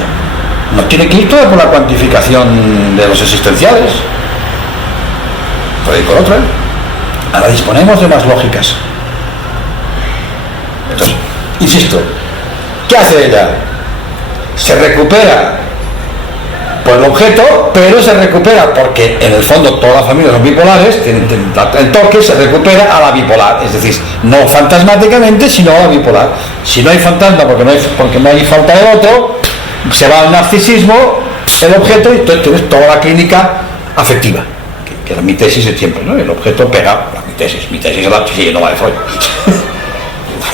No tiene que ir todo por la cuantificación de los existenciales, puede ir por otra. Ahora disponemos de más lógicas. Entonces, insisto, ¿qué hace ella? Se recupera por el objeto, pero se recupera porque en el fondo todas las familias son bipolares, tienen el toque, se recupera a la bipolar, es decir, no fantasmáticamente, sino a la bipolar. Si no hay fantasma porque no hay falta del otro, se va al narcisismo, el objeto, y entonces tienes toda la clínica afectiva, que era mi tesis de siempre, ¿no? El objeto pega, mi tesis es la sí, no va de Freud.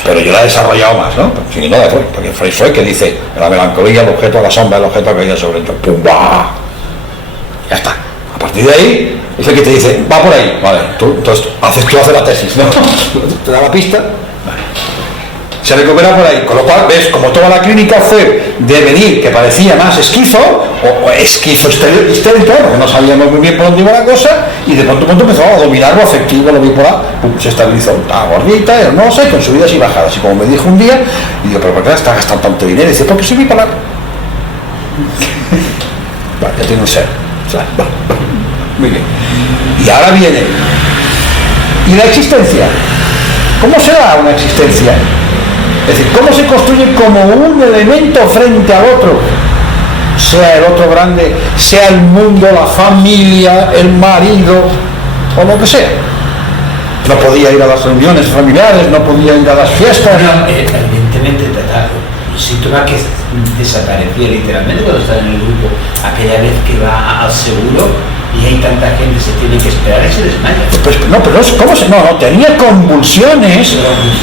Pero yo la he desarrollado más, ¿no? Sí, no de Freud, porque Freud fue que dice la melancolía, el objeto, la sombra, el objeto caído sobre el ¡pum! ¡Bah! Ya está. A partir de ahí es el que te dice, va por ahí, vale, entonces tú haces la tesis, ¿no? Te da la pista, vale. Se recupera por ahí, con lo cual ves como toda la clínica fue de venir que parecía más esquizo o esquizo histérico, porque no sabíamos muy bien por dónde iba la cosa, y de pronto empezó a dominar lo afectivo, lo bipolar, se estabilizó, estaba gordita, hermosa y con subidas y bajadas, y como me dijo un día, y digo, pero ¿por qué está gastando tanto dinero? Y dice, porque soy bipolar. Vale, ya tiene un ser, o sea, muy bien. Y ahora viene, ¿y la existencia? ¿Cómo será una existencia? Es decir, ¿cómo se construye como un elemento frente al otro? Sea el otro grande, sea el mundo, la familia, el marido, o lo que sea. No podía ir a las reuniones familiares, no podía ir a las fiestas. No, evidentemente si tú vas que desaparecía literalmente cuando estás en el grupo, aquella vez que va al seguro y hay tanta gente, se tiene que esperar y se desmaya. Pues, no, pero ¿cómo se...? No, tenía convulsiones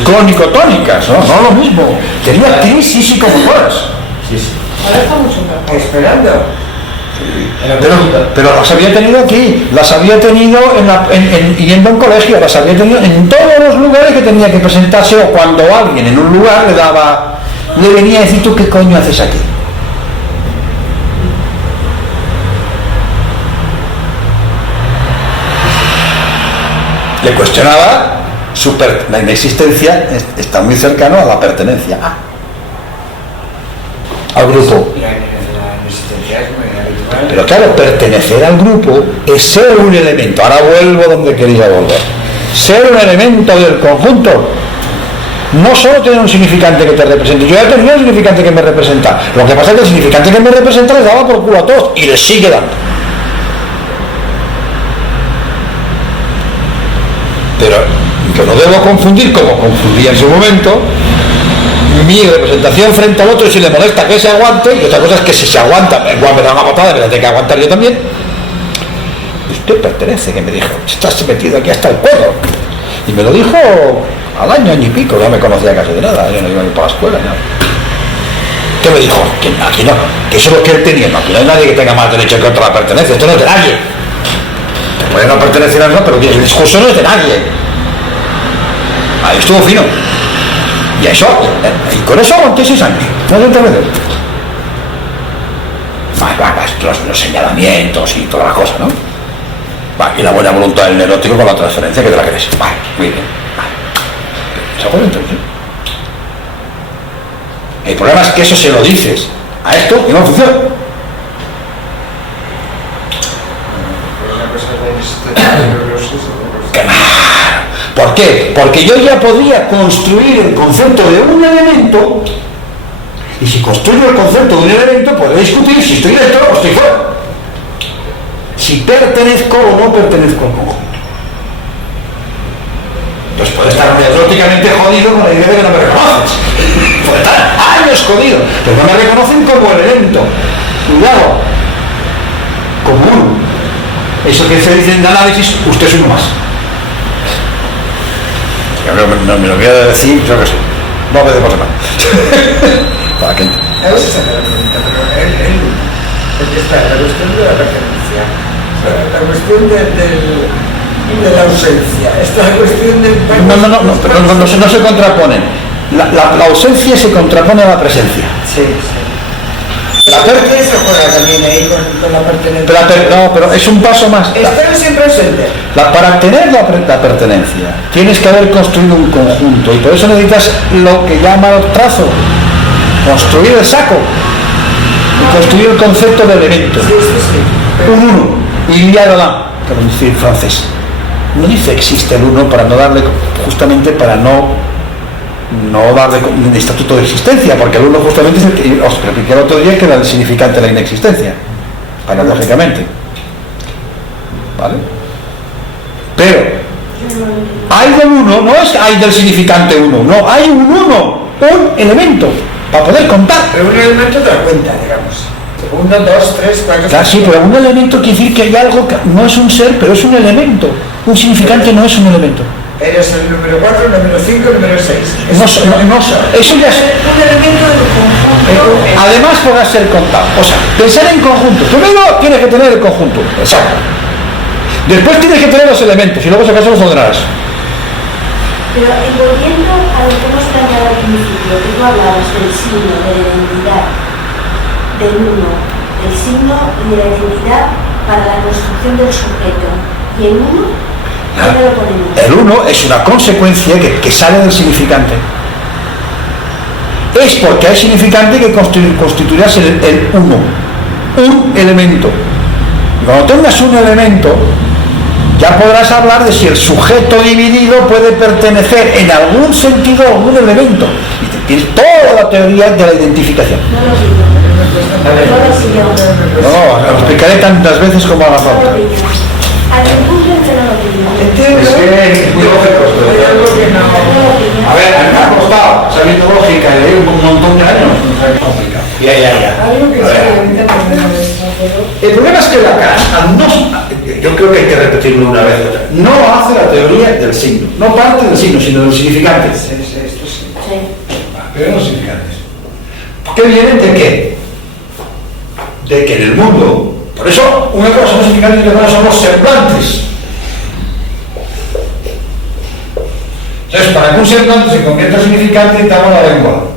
crónico-tónicas, no lo mismo. Tenía crisis psicomotoras. Sí. Ahora está mucho mejor. Esperando. Pero las había tenido aquí, las había tenido yendo a un colegio, las había tenido en todos los lugares que tenía que presentarse, o cuando alguien en un lugar le venía a decir: ¿tú qué coño haces aquí? Le cuestionaba la inexistencia, está muy cercano a la pertenencia al grupo. La existencia es muy habitual. Pero claro, pertenecer al grupo es ser un elemento. Ahora vuelvo donde quería volver. Ser un elemento del conjunto. No solo tener un significante que te represente. Yo ya tenía un significante que me representa. Lo que pasa es que el significante que me representa les daba por culo a todos y les sigue dando. Pero que no debo confundir, como confundía en su momento, mi representación frente al otro, y si le molesta que se aguante, y otra cosa es que si se aguanta, igual me da una patada, me la tengo que aguantar yo también. Usted pertenece, que me dijo, estás metido aquí hasta el cuello. Y me lo dijo al año y pico, no me conocía casi de nada, yo no iba ni para la escuela, nada. ¿Qué me dijo? Que aquí no, que eso es lo que él tenía, no, aquí no hay nadie que tenga más derecho que otra la pertenencia, esto no es de nadie. Te puede no pertenecer a eso, pero el discurso no es de nadie. Ahí estuvo fino. Y eso, y con eso aguanté 6 años, no te entiendes. Los señalamientos y toda la cosa, ¿no? Y la buena voluntad del neurótico con la transferencia que te la crees. Muy bien. ¿Se acuerdan entonces? El problema es que eso se lo dices a esto y no funciona. Una cosa es la existencia de neurosis, otra cosa. ¿Por qué? Porque yo ya podía construir el concepto de un elemento, y si construyo el concepto de un elemento, podré discutir si estoy dentro o estoy fuera. Si pertenezco o no pertenezco al conjunto. Entonces puedo estar neuróticamente jodido con la idea de que no me reconoces. Puedo estar años jodido, pero no me reconocen como elemento. Cuidado. Como uno. Eso que se dice en análisis, usted es uno más. No me lo voy a decir, yo que sé. No me debo nada. ¿Para qué? Esa es la pregunta, pero porque está la cuestión de la pertenencia, la cuestión de la ausencia, está la cuestión del... No, no se contraponen. La ausencia se contrapone a la presencia. Sí. La pertenencia juega también ahí con la pertenencia. Pero es un paso más. Estar siempre ausente. Para tener la pertenencia tienes que haber construido un conjunto, y por eso necesitas lo que llaman el trazo, construir el saco y construir el concepto de elemento. Sí. Un uno, il y a là, como dice el francés. No dice existe el uno para no darle, justamente para no darle un estatuto de existencia, porque el uno justamente es el que os expliqué el otro día, que era el significante de la inexistencia, paradójicamente. ¿Vale? Pero hay del uno, no es hay del significante uno, no, hay un uno, un elemento, para poder contar. Pero un elemento te da cuenta, digamos. 1, 2, 3, 4... Claro, sí, pero un elemento quiere decir que hay algo que no es un ser, pero es un elemento. Un significante no es un elemento. Eres el número 4, el número 5, el número 6. Eso ya es... Un elemento del conjunto. Además podrá ser contado. O sea, pensar en conjunto. Primero tienes que tener el conjunto. Exacto. Después tienes que tener los elementos y luego si acaso los ordenarás. Pero volviendo a lo que hemos planteado al principio, que tú hablabas del signo, de la identidad, del uno, del signo y de la identidad para la construcción del sujeto. ¿Y el uno? ¿Dónde lo ponemos? El uno es una consecuencia que sale del significante. Es porque hay significante que constituirás el uno, un elemento. Y cuando tengas un elemento, ya podrás hablar de si el sujeto dividido puede pertenecer en algún sentido a algún elemento. Y tienes toda la teoría de la identificación. No lo digo. No lo sigo. No, lo explicaré tantas veces como haga falta. A tu punto de la opinión. Entiendo. Es que es muy lógico esto. Hay algo que no. A ver, a mí me ha costado sabiendo lógica y leí un montón de años, no sé, es complicado. Ya. Algo que A ver. sí, ahorita podemos hacerlo. El problema es que Lacan, yo creo que hay que repetirlo una vez, no hace la teoría del signo, no parte del signo, sino de los significantes. Sí, esto sí. Sí. Pero los significantes. ¿Qué vienen de qué? De que en el mundo, por eso una cosa son los significantes y otra cosa son los semblantes. Entonces, para que un semblante se convierta en significante, necesitamos la lengua.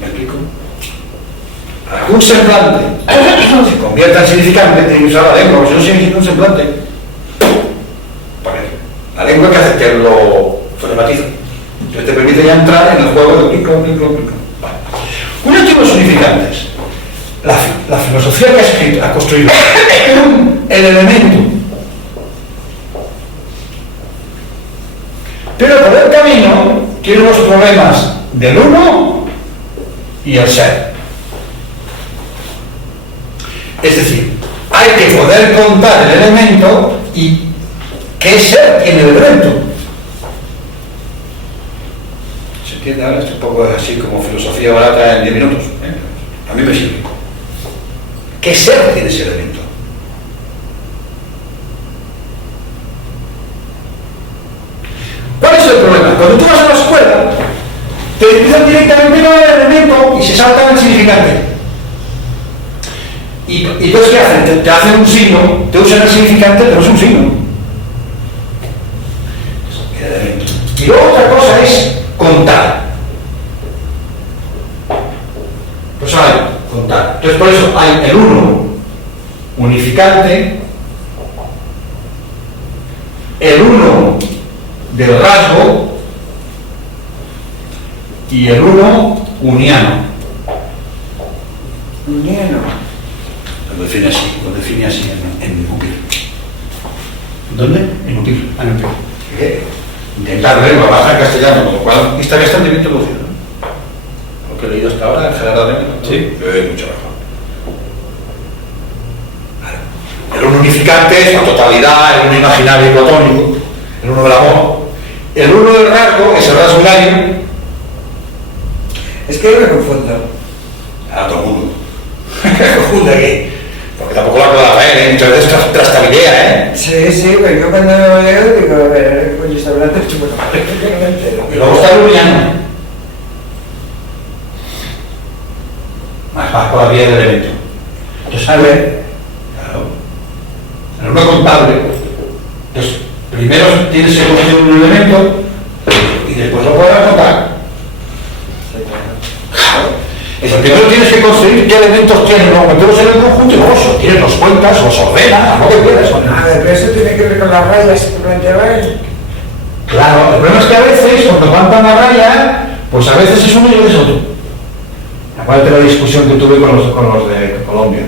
¿Me explico? Para que un semblante se convierta en significante, tiene que usar la lengua, porque si no significa un semblante. ¿Para qué? La lengua que hace que lo fonematiza. Que te permite ya entrar en el juego de pico. Vale. Un tipo de significantes. La filosofía que ha escrito, ha construido el elemento. Pero por el camino tiene los problemas del uno y el ser. Es decir, hay que poder contar el elemento y qué ser tiene el elemento. ¿Se entiende ahora? Es un poco así como filosofía barata en 10 minutos. A mí me sirve. ¿Qué ser tiene ese elemento? ¿Cuál es el problema? Cuando tú vas a la escuela, te dicen directamente no el elemento y se saltan el significante. Y entonces, ¿qué hacen? Te hacen un signo, te usan el significante, pero es un signo. El elemento. Y luego otra cosa es contar. Pues hay contar. Entonces, por eso hay el uno unificante, el uno del rasgo y el uno uniano. Uniano. Lo define así en Upir. ¿Dónde? En Upir. Ah, no, Intentar leerlo, bajar castellano, con lo cual está bastante bien traducido, ¿no? Lo que he leído hasta ahora, en general, sí, mucho mejor. El uno unificante es la totalidad, el uno imaginario y platónico, el uno del amor. El uno del rasgo es el rasgo unario. Es que yo me confundo. A todo el mundo. Me confunde aquí. Porque tampoco la puedo hacer, muchas veces trastabilea, Sí, pero yo cuando lo leo digo, a ver, coño está hablando de chulo. Y luego está el uniano. Más por la vía del elemento. Entonces, a ver, claro, en uno contable, entonces, primero tienes que construir un elemento y después lo puedes contar. Primero tienes que construir qué elementos tienes, luego meterlos en el conjunto y luego los tienes, los cuentas, los ordenas, lo que quieras. A ver, pero eso tiene que ver con las rayas que planteaba él. Claro, el problema es que a veces, cuando van tan a raya, pues a veces es uno y es otro. Acuérdate la discusión que tuve con los de Colombia,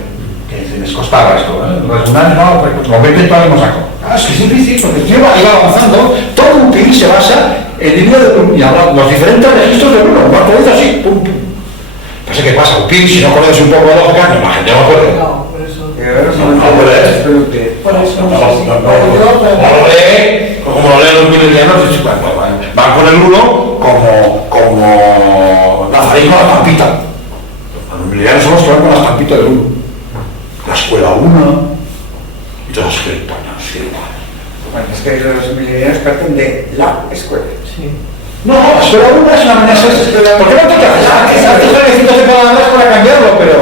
que les costaba esto, razonar, no, pues lo meten todo al mismo saco. Es que es difícil, porque el tío iba avanzando, todo un PIB se basa en línea de los diferentes registros de uno, lo actualiza así, pum, pum. Pasa que pasa, un PIB, si no conoces un poco de lógica, no, más gente no acuerda. No, por eso. Por eso. No lo lee, como lo leen los milenianos, van con el uno como Nazarín con la estampita. Los milenianos son los que van con la estampita del uno. La escuela 1 y todas las escuelas. Bueno, es que los millennials parten de la escuela. Sí. No, la escuela 1 es una manera de... ¿Por qué no te quedas? Antes necesitas de cada vez para cambiarlo, pero...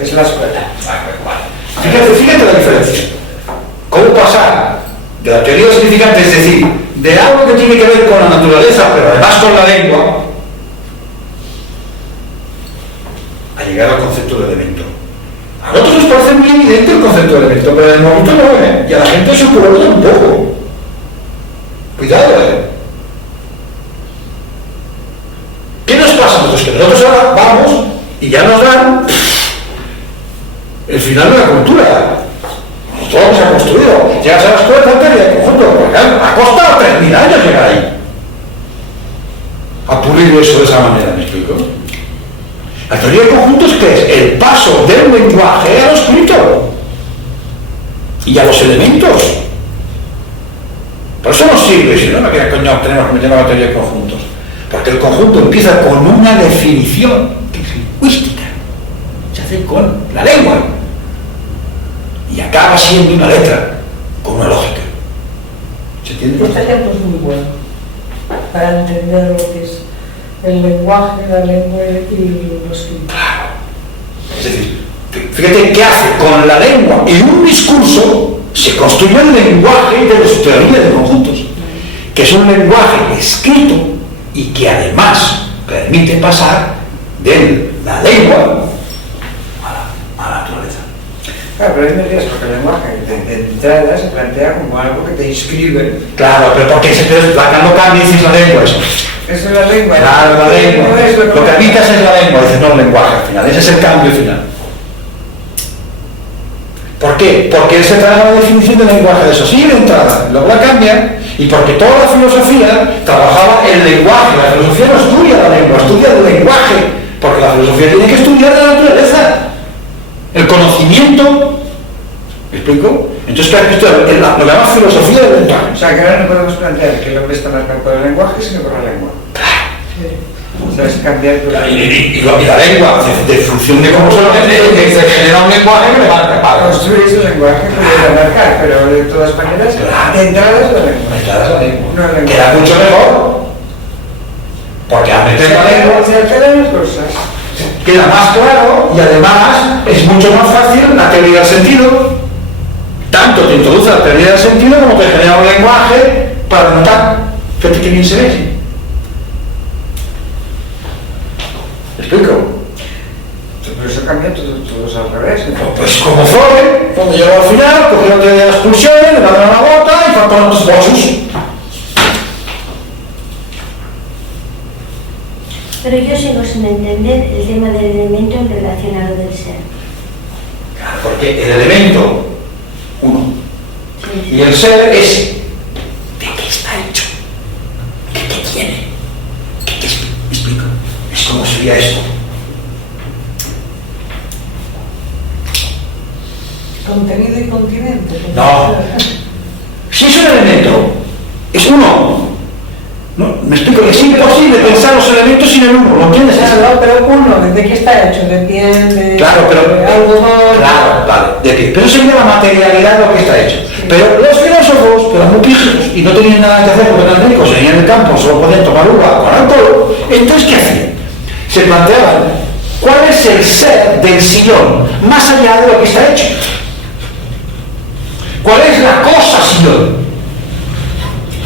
Es la escuela. Fíjate la diferencia. ¿Cómo pasar de la teoría significante, es decir, de algo que tiene que ver con la naturaleza, pero además con la lengua, a llegar al concepto de elemento? A nosotros nos parece muy evidente el concepto de elemento, pero en el momento no, ¿eh? Y a la gente se ocurre un poco. Cuidado, ¿eh? ¿Qué nos pasa a nosotros? Que nosotros ahora vamos y ya nos dan el final de la cultura. Nosotros hemos construido. Llegas a la escuela de del conjunto, porque ha costado 3.000 años llegar ahí. A pulir eso de esa manera, ¿me explico? La teoría de conjuntos, ¿qué es? El paso del lenguaje a lo escrito y a los elementos. Por eso nos sirve, si no, ¿qué coño tenemos que meter la teoría de conjuntos? Porque el conjunto empieza con una definición que es lingüística, se hace con la lengua y acaba siendo una letra, con una lógica. ¿Se entiende? Este ejemplo es muy bueno para entender lo que es el lenguaje, la lengua y los escritos. Claro. Es decir, fíjate qué hace con la lengua y un discurso se construye el lenguaje de las teorías de conjuntos, que es un lenguaje escrito y que además permite pasar de la lengua a la naturaleza. Claro, pero ahí me digas, porque el lenguaje de entrada se plantea como algo que te inscribe. Claro, pero porque Lacan no cambia y dices la lengua eso. Eso es la lengua. Claro, la lengua. No es Lo que habitas es la lengua, dices no el lenguaje al final, ese es el cambio final. ¿Por qué? Porque él se trae la definición del lenguaje de eso, sí, de entrada, luego la cambia, y porque toda la filosofía trabajaba el lenguaje. La filosofía no estudia la lengua, estudia el lenguaje, porque la filosofía tiene que estudiar la naturaleza, el conocimiento. ¿Me explico? Entonces, ¿qué esto lo llama filosofía del lenguaje? O sea, que ahora no podemos plantear que el hombre está marcado por el lenguaje, sino por la lengua. O sea, es cambiar tu Y la lengua, de función de cómo se lo se genera un lenguaje que le marca. construir ese lenguaje que puede marcar, pero de todas maneras, de entrada es la lengua. Entrada es la lengua. No la lengua. Queda mucho mejor, porque al meter la lengua Se alteran las cosas. queda más claro y además es mucho más fácil la teoría del sentido. Tanto te introduce la teoría del sentido como te genera un lenguaje para notar. Fíjate que bien se ve. ¿Sí? ¿Me explico? Pero eso cambia todos al revés. Pues como Freud, cuando llegó al final, cogió la teoría de las pulsiones, le daban una bota y faltaron los bosus. Pero yo sigo sin entender el tema del elemento en relación a lo del ser. Claro, porque el elemento, uno, Sí. y el ser es de qué está hecho, qué tiene, ¿me explico? Es como sería esto. Contenido y continente. No. Si es un elemento, es uno. No, me explico, es imposible pensar los elementos sin el uno, ¿lo entiendes? Claro, pero uno, ¿de qué está hecho? ¿De piel? ¿De Claro, pero algodón? claro, vale, de qué. Pero sería la materialidad de lo que está hecho. Pero los filósofos, que eran muy pígeros y no tenían nada que hacer porque eran médicos, seguían en el campo, solo podían tomar uva con alcohol, entonces ¿qué hacían? Se planteaban cuál es el ser del sillón más allá de lo que está hecho. ¿Cuál es la cosa sillón?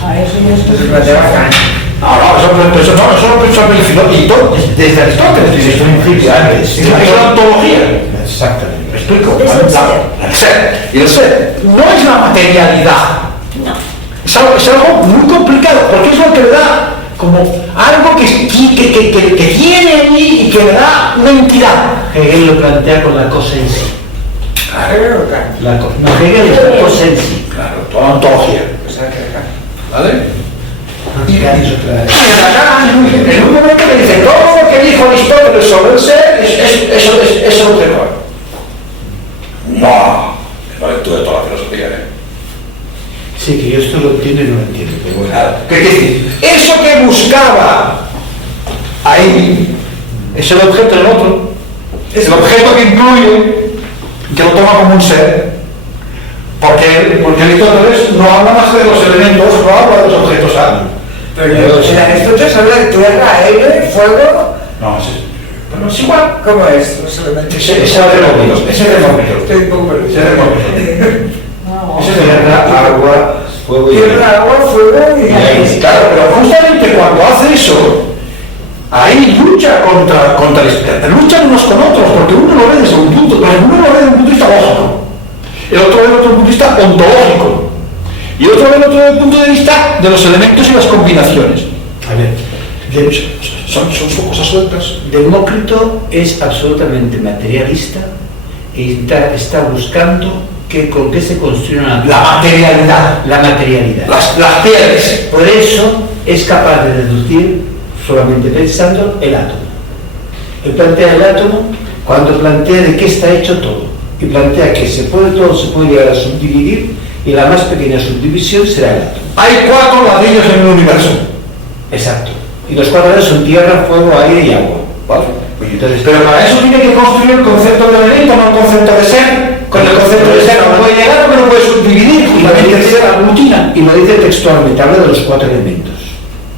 A eso ya Se estoy. planteaba Kant. No, eso no pensó el filósofo, desde Aristóteles, desde su principio, es la ontología. Exactamente. ¿Me explico? Es el El ser. Y el ser no es la materialidad. No. Es algo muy complicado, porque es lo que le da como algo que tiene ahí y que le da una entidad. Hegel lo plantea con la cosa en sí. Claro, Kant. No, Hegel es la cosa en sí. Claro, toda la ontología. O sea, que Kant. ¿Vale? Y Kant es otra. En un momento que dice todo lo que dijo Aristóteles sobre el ser, eso es lo que no. No, es la lectura de toda la filosofía. Sí, que yo esto lo entiendo y no lo entiendo. Pero bueno. Claro. ¿Qué quiere decir? Eso que buscaba ahí es el objeto del otro. Es el objeto que incluye, que lo toma como un ser. Porque Aristóteles no habla más de los elementos, no habla de los objetos. Pero Aristóteles habla de tierra, aire, fuego. No, pero es igual. ¿Cómo es? Los elementos. Ese es Demócritos. Estoy un poco perdido. No. Ese es tierra, agua, fuego y Tierra, agua, fuego y aire. Claro, pero justamente cuando hace eso, ahí lucha contra luchan unos con otros, porque uno lo ve desde un punto, pero uno lo ve desde un punto de vista lógico, el otro ve desde otro punto de vista ontológico, y el otro ve desde otro punto de vista de los elementos y las combinaciones. A ver, Son cosas sueltas. Demócrito es absolutamente materialista y está buscando con qué se construye una La materialidad, la materialidad. las piedras. Por eso es capaz de deducir, solamente pensando, el átomo. Él plantea el átomo cuando plantea de qué está hecho todo. Y plantea que todo se puede llegar a subdividir y la más pequeña subdivisión será el átomo. Hay 4 ladrillos en el universo. Exacto. Y los 4 ladrillos son tierra, fuego, aire y agua. ¿Vale? Entonces, Pero para eso tiene que construir el concepto de elemento, no el concepto de ser. Con el concepto de ser no puede llegar porque no puede subdividir y la mente se aglutina. y lo dice textualmente, habla de los 4 elementos.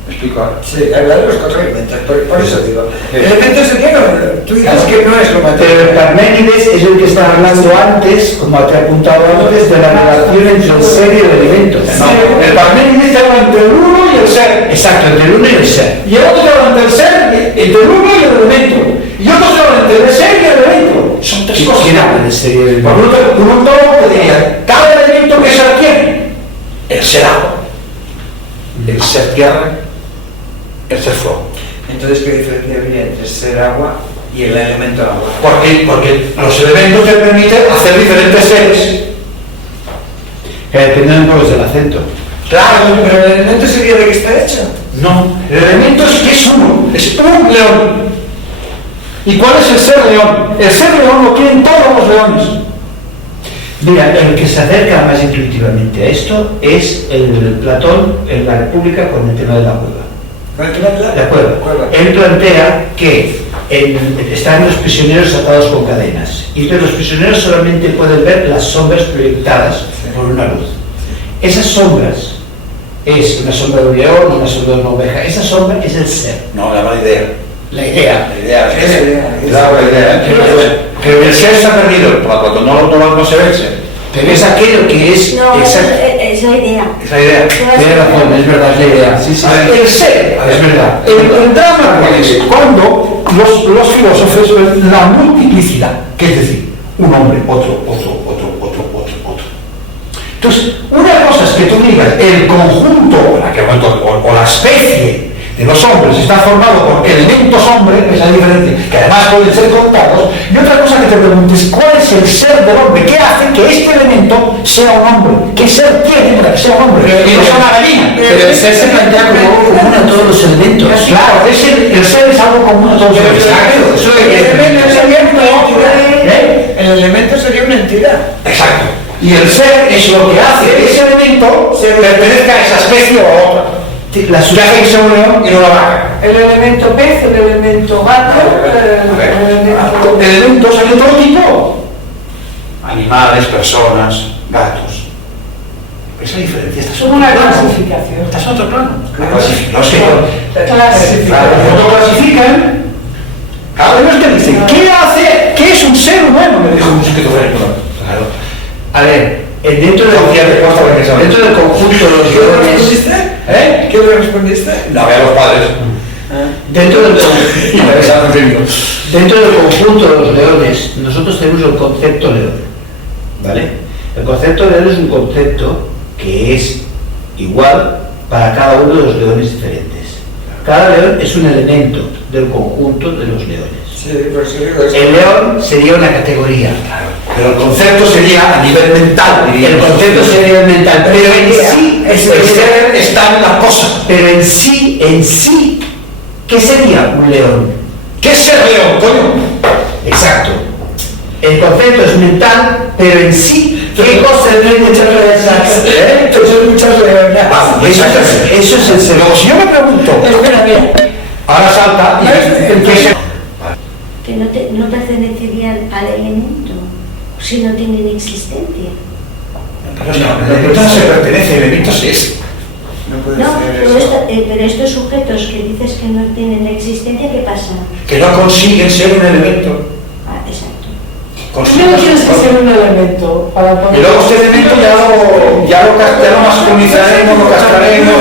¿Me explico ahora? Sí, hablar de los 4 elementos, por eso digo. Elementos serían, tú dices que no es lo Pero material. el Parménides es el que está hablando antes, como te he apuntado antes, de la relación entre el ser y el elemento. No, el Parménides habla entre el uno y el ser. Exacto, entre el uno y el ser. Y el otro habla entre el ser, entre el uno y el elemento. Y otro habla entre el ser y el elemento. Son 3 cosas. ¿Quién habla del ser y el elemento? Por un todo te diría, cada elemento que ser tiene, el ser agua, el ser tierra, el ser fuego. Entonces, ¿qué diferencia habría entre ser agua y el elemento agua? Porque los elementos te permiten hacer diferentes seres. Que dependen un poco del acento. Claro, Pero el elemento sería de qué está hecho. no, el elemento es que es uno, es un león. ¿Y cuál es el ser león? El ser león lo quieren todos los leones. Mira, el que se acerca más intuitivamente a esto es el Platón en la República con el tema de la cueva. ¿De acuerdo? Él plantea que están los prisioneros atados con cadenas y entonces los prisioneros solamente pueden ver las sombras proyectadas por una luz. Esas sombras es una sombra de un león, una sombra de una oveja. Esa sombra es el ser. No, la idea. La idea. La idea, Esa idea. Claro, la idea. Pero el ser está perdido, cuando no se ve el ser. Pero es aquello que es No, exacto. es la idea. Es la idea. Tiene razón, es verdad, es la idea. Sí, sí. El ser, Es verdad. el drama es cuando los filósofos ven la multiplicidad, que es decir, un hombre, otro. Entonces, una cosa es que tú digas el conjunto o la especie de los hombres está formado por elementos hombres, esa diferencia, que además pueden ser contados, y otra cosa que te preguntes, ¿cuál es el ser del hombre? ¿Qué hace que este elemento sea un hombre? ¿Qué ser tiene para que sea un hombre? Y no sea una gallina. Pero el ser se plantea como algo común a todos los elementos. Claro, el ser es algo común a todos los elementos. Exacto. Eso El elemento sería una entidad. ¿Eh? El elemento sería una entidad. Exacto. Y el ser es lo que hace que ese elemento se pertenezca a esa especie o a otra. La Que hace que sea un león y no la vaca. El elemento pez, el elemento gato, el elemento... Elementos hay de todo tipo. Animales, personas, gatos. Esa diferencia está Es en una otro plano. clasificación. Está en otro plano. La clasificación. No sé. Clasificación. Cuando clasifican, cada vez te dicen, ¿qué hace? ¿Qué es un ser humano? Me dijo un esquizofrénico. Claro. A ver, dentro del conjunto de los ¿Qué le leones, respondiste? ¿Eh? ¿Qué le respondiste? La ve a los padres. dentro del Y me están diciendo. Dentro del conjunto de los leones, nosotros tenemos el concepto león, ¿vale? El concepto león es un concepto que es igual para cada uno de los leones diferentes. Cada león es un elemento del conjunto de los leones. Sí, por eso digo eso. El león sería una categoría. Pero el concepto sería a nivel mental, El diríamos. concepto sería el mental, pero en sí, El ser está en la cosa. pero en sí, ¿qué sería un león? ¿Qué es ser león, coño? Exacto. El concepto es mental, pero en sí, ¿qué cosa debe de ser esa? Entonces muchas leonas. Eso es el ser. Luego, si yo me pregunto, Espera, mira. ahora salta y ¿qué es Que no pertenecerían al elemento, si no tienen existencia. Pero es que el elemento no se pertenece, el elemento es. No puede No, ser pero, eso. pero estos sujetos que dices que no tienen existencia, ¿qué pasa? Que no consiguen ser un elemento. Ah, exacto. Primero tienes que ser un elemento para Y poder... luego este elemento ya lo masculinizaremos, lo castraremos.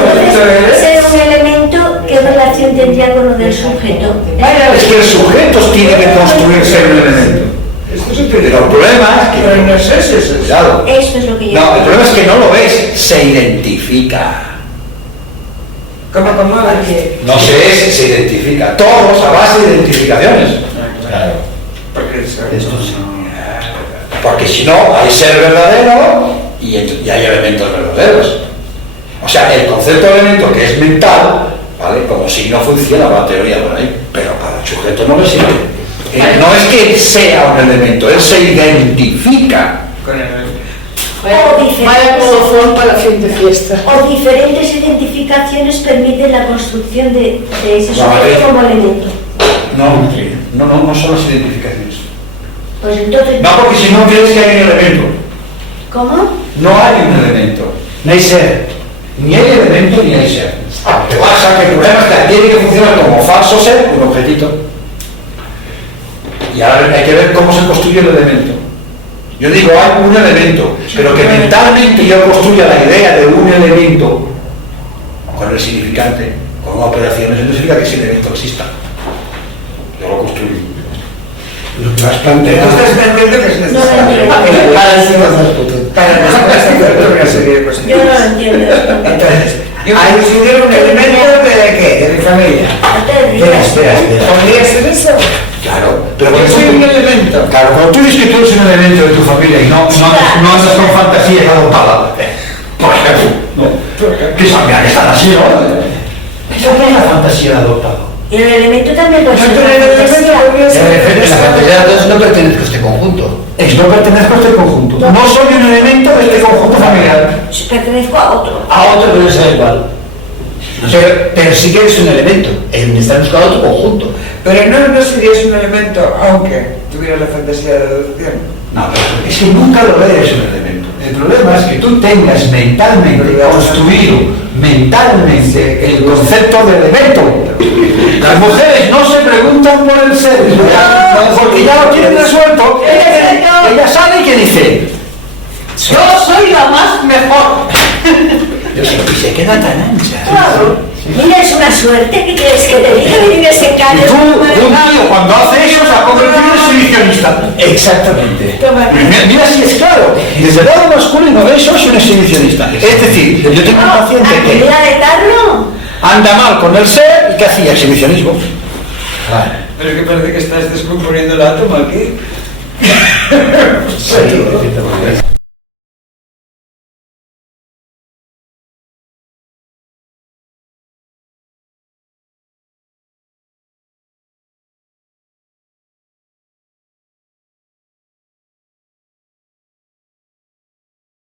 Ser un elemento, ¿qué relación tendría con lo del sujeto? Es que el sujeto tiene que construir ser un elemento. Esto se Pero el problema es que. Pero no es eso, es eso. Cuidado. Esto es lo que yo... No, el problema es que no lo ves, se identifica. ¿Cómo? A ver qué. No se identifica. Todos a base de identificaciones. Claro. Porque eso. Esto sí. Porque si no, hay ser verdadero y hay elementos verdaderos. O sea, el concepto de elemento que es mental, ¿vale? Como si no funciona la teoría por ahí, pero para el sujeto no le sirve. No es que sea un elemento, él se identifica con el Vaya colofón para fin de fiesta. O diferentes identificaciones permiten la construcción de ese Vale. sujeto como elemento. No son las identificaciones. Pues entonces... No, porque si no crees que hay un elemento. ¿Cómo? No hay un elemento. No hay ser. Ni hay elemento ni hay ser. Lo que pasa que el problema es que tiene que funcionar como falso ser, un objetito. Y ahora hay que ver cómo se construye el elemento. Yo digo, hay un elemento, pero que mentalmente yo construya la idea de un elemento con el significante, con una operación, eso no significa que ese elemento exista. Yo lo construyo. Lo que has planteado. Entonces entiendo que es No lo entiendo. para después hacer una serie de Yo no cuestiones. lo entiendo esto. Entonces, yo considero un elemento de qué, de mi familia. No te rías. Espera. ¿Podría ser eso? Claro, pero Yo cuando soy un tú, elemento. claro, cuando tú dices que tú eres un elemento de tu familia y no andas con fantasías adoptadas, por ejemplo, ¿no? Que sabía que están así, ¿no? Esa no es la fantasía adoptada. Y el elemento también puede ser Pero una el elemento fantasía. podría ser... La fantasía entonces no pertenezco a este conjunto. Es no pertenezco a este conjunto. No soy un elemento de este conjunto familiar. Pertenezco a otro. A otro que no sea igual. Pero sí que eres un elemento. Me está buscando otro conjunto. Pero no serías un elemento, aunque tuvieras la fantasía de deducción. No, pero es que nunca lo eres un elemento. El problema es que tú tengas mentalmente construido el concepto de elemento. Las mujeres no se preguntan por el ser, porque ya lo tienen resuelto. Ella sale y que dice, Yo soy la más mejor. y se queda tan ancha. Claro. Mira, es una suerte que quieres que te diga vivir ese Y caño. tú, un tío, cuando hace eso, se ha convertido en exhibicionista. Exactamente. Mira si es claro. Y desde el lado masculino de eso es un exhibicionista. Es decir, yo tengo un paciente que Mira de Carlo. anda mal con el ser y que hacía exhibicionismo. Pero es que parece que estás descomponiendo el átomo aquí. Sí, de cierta manera.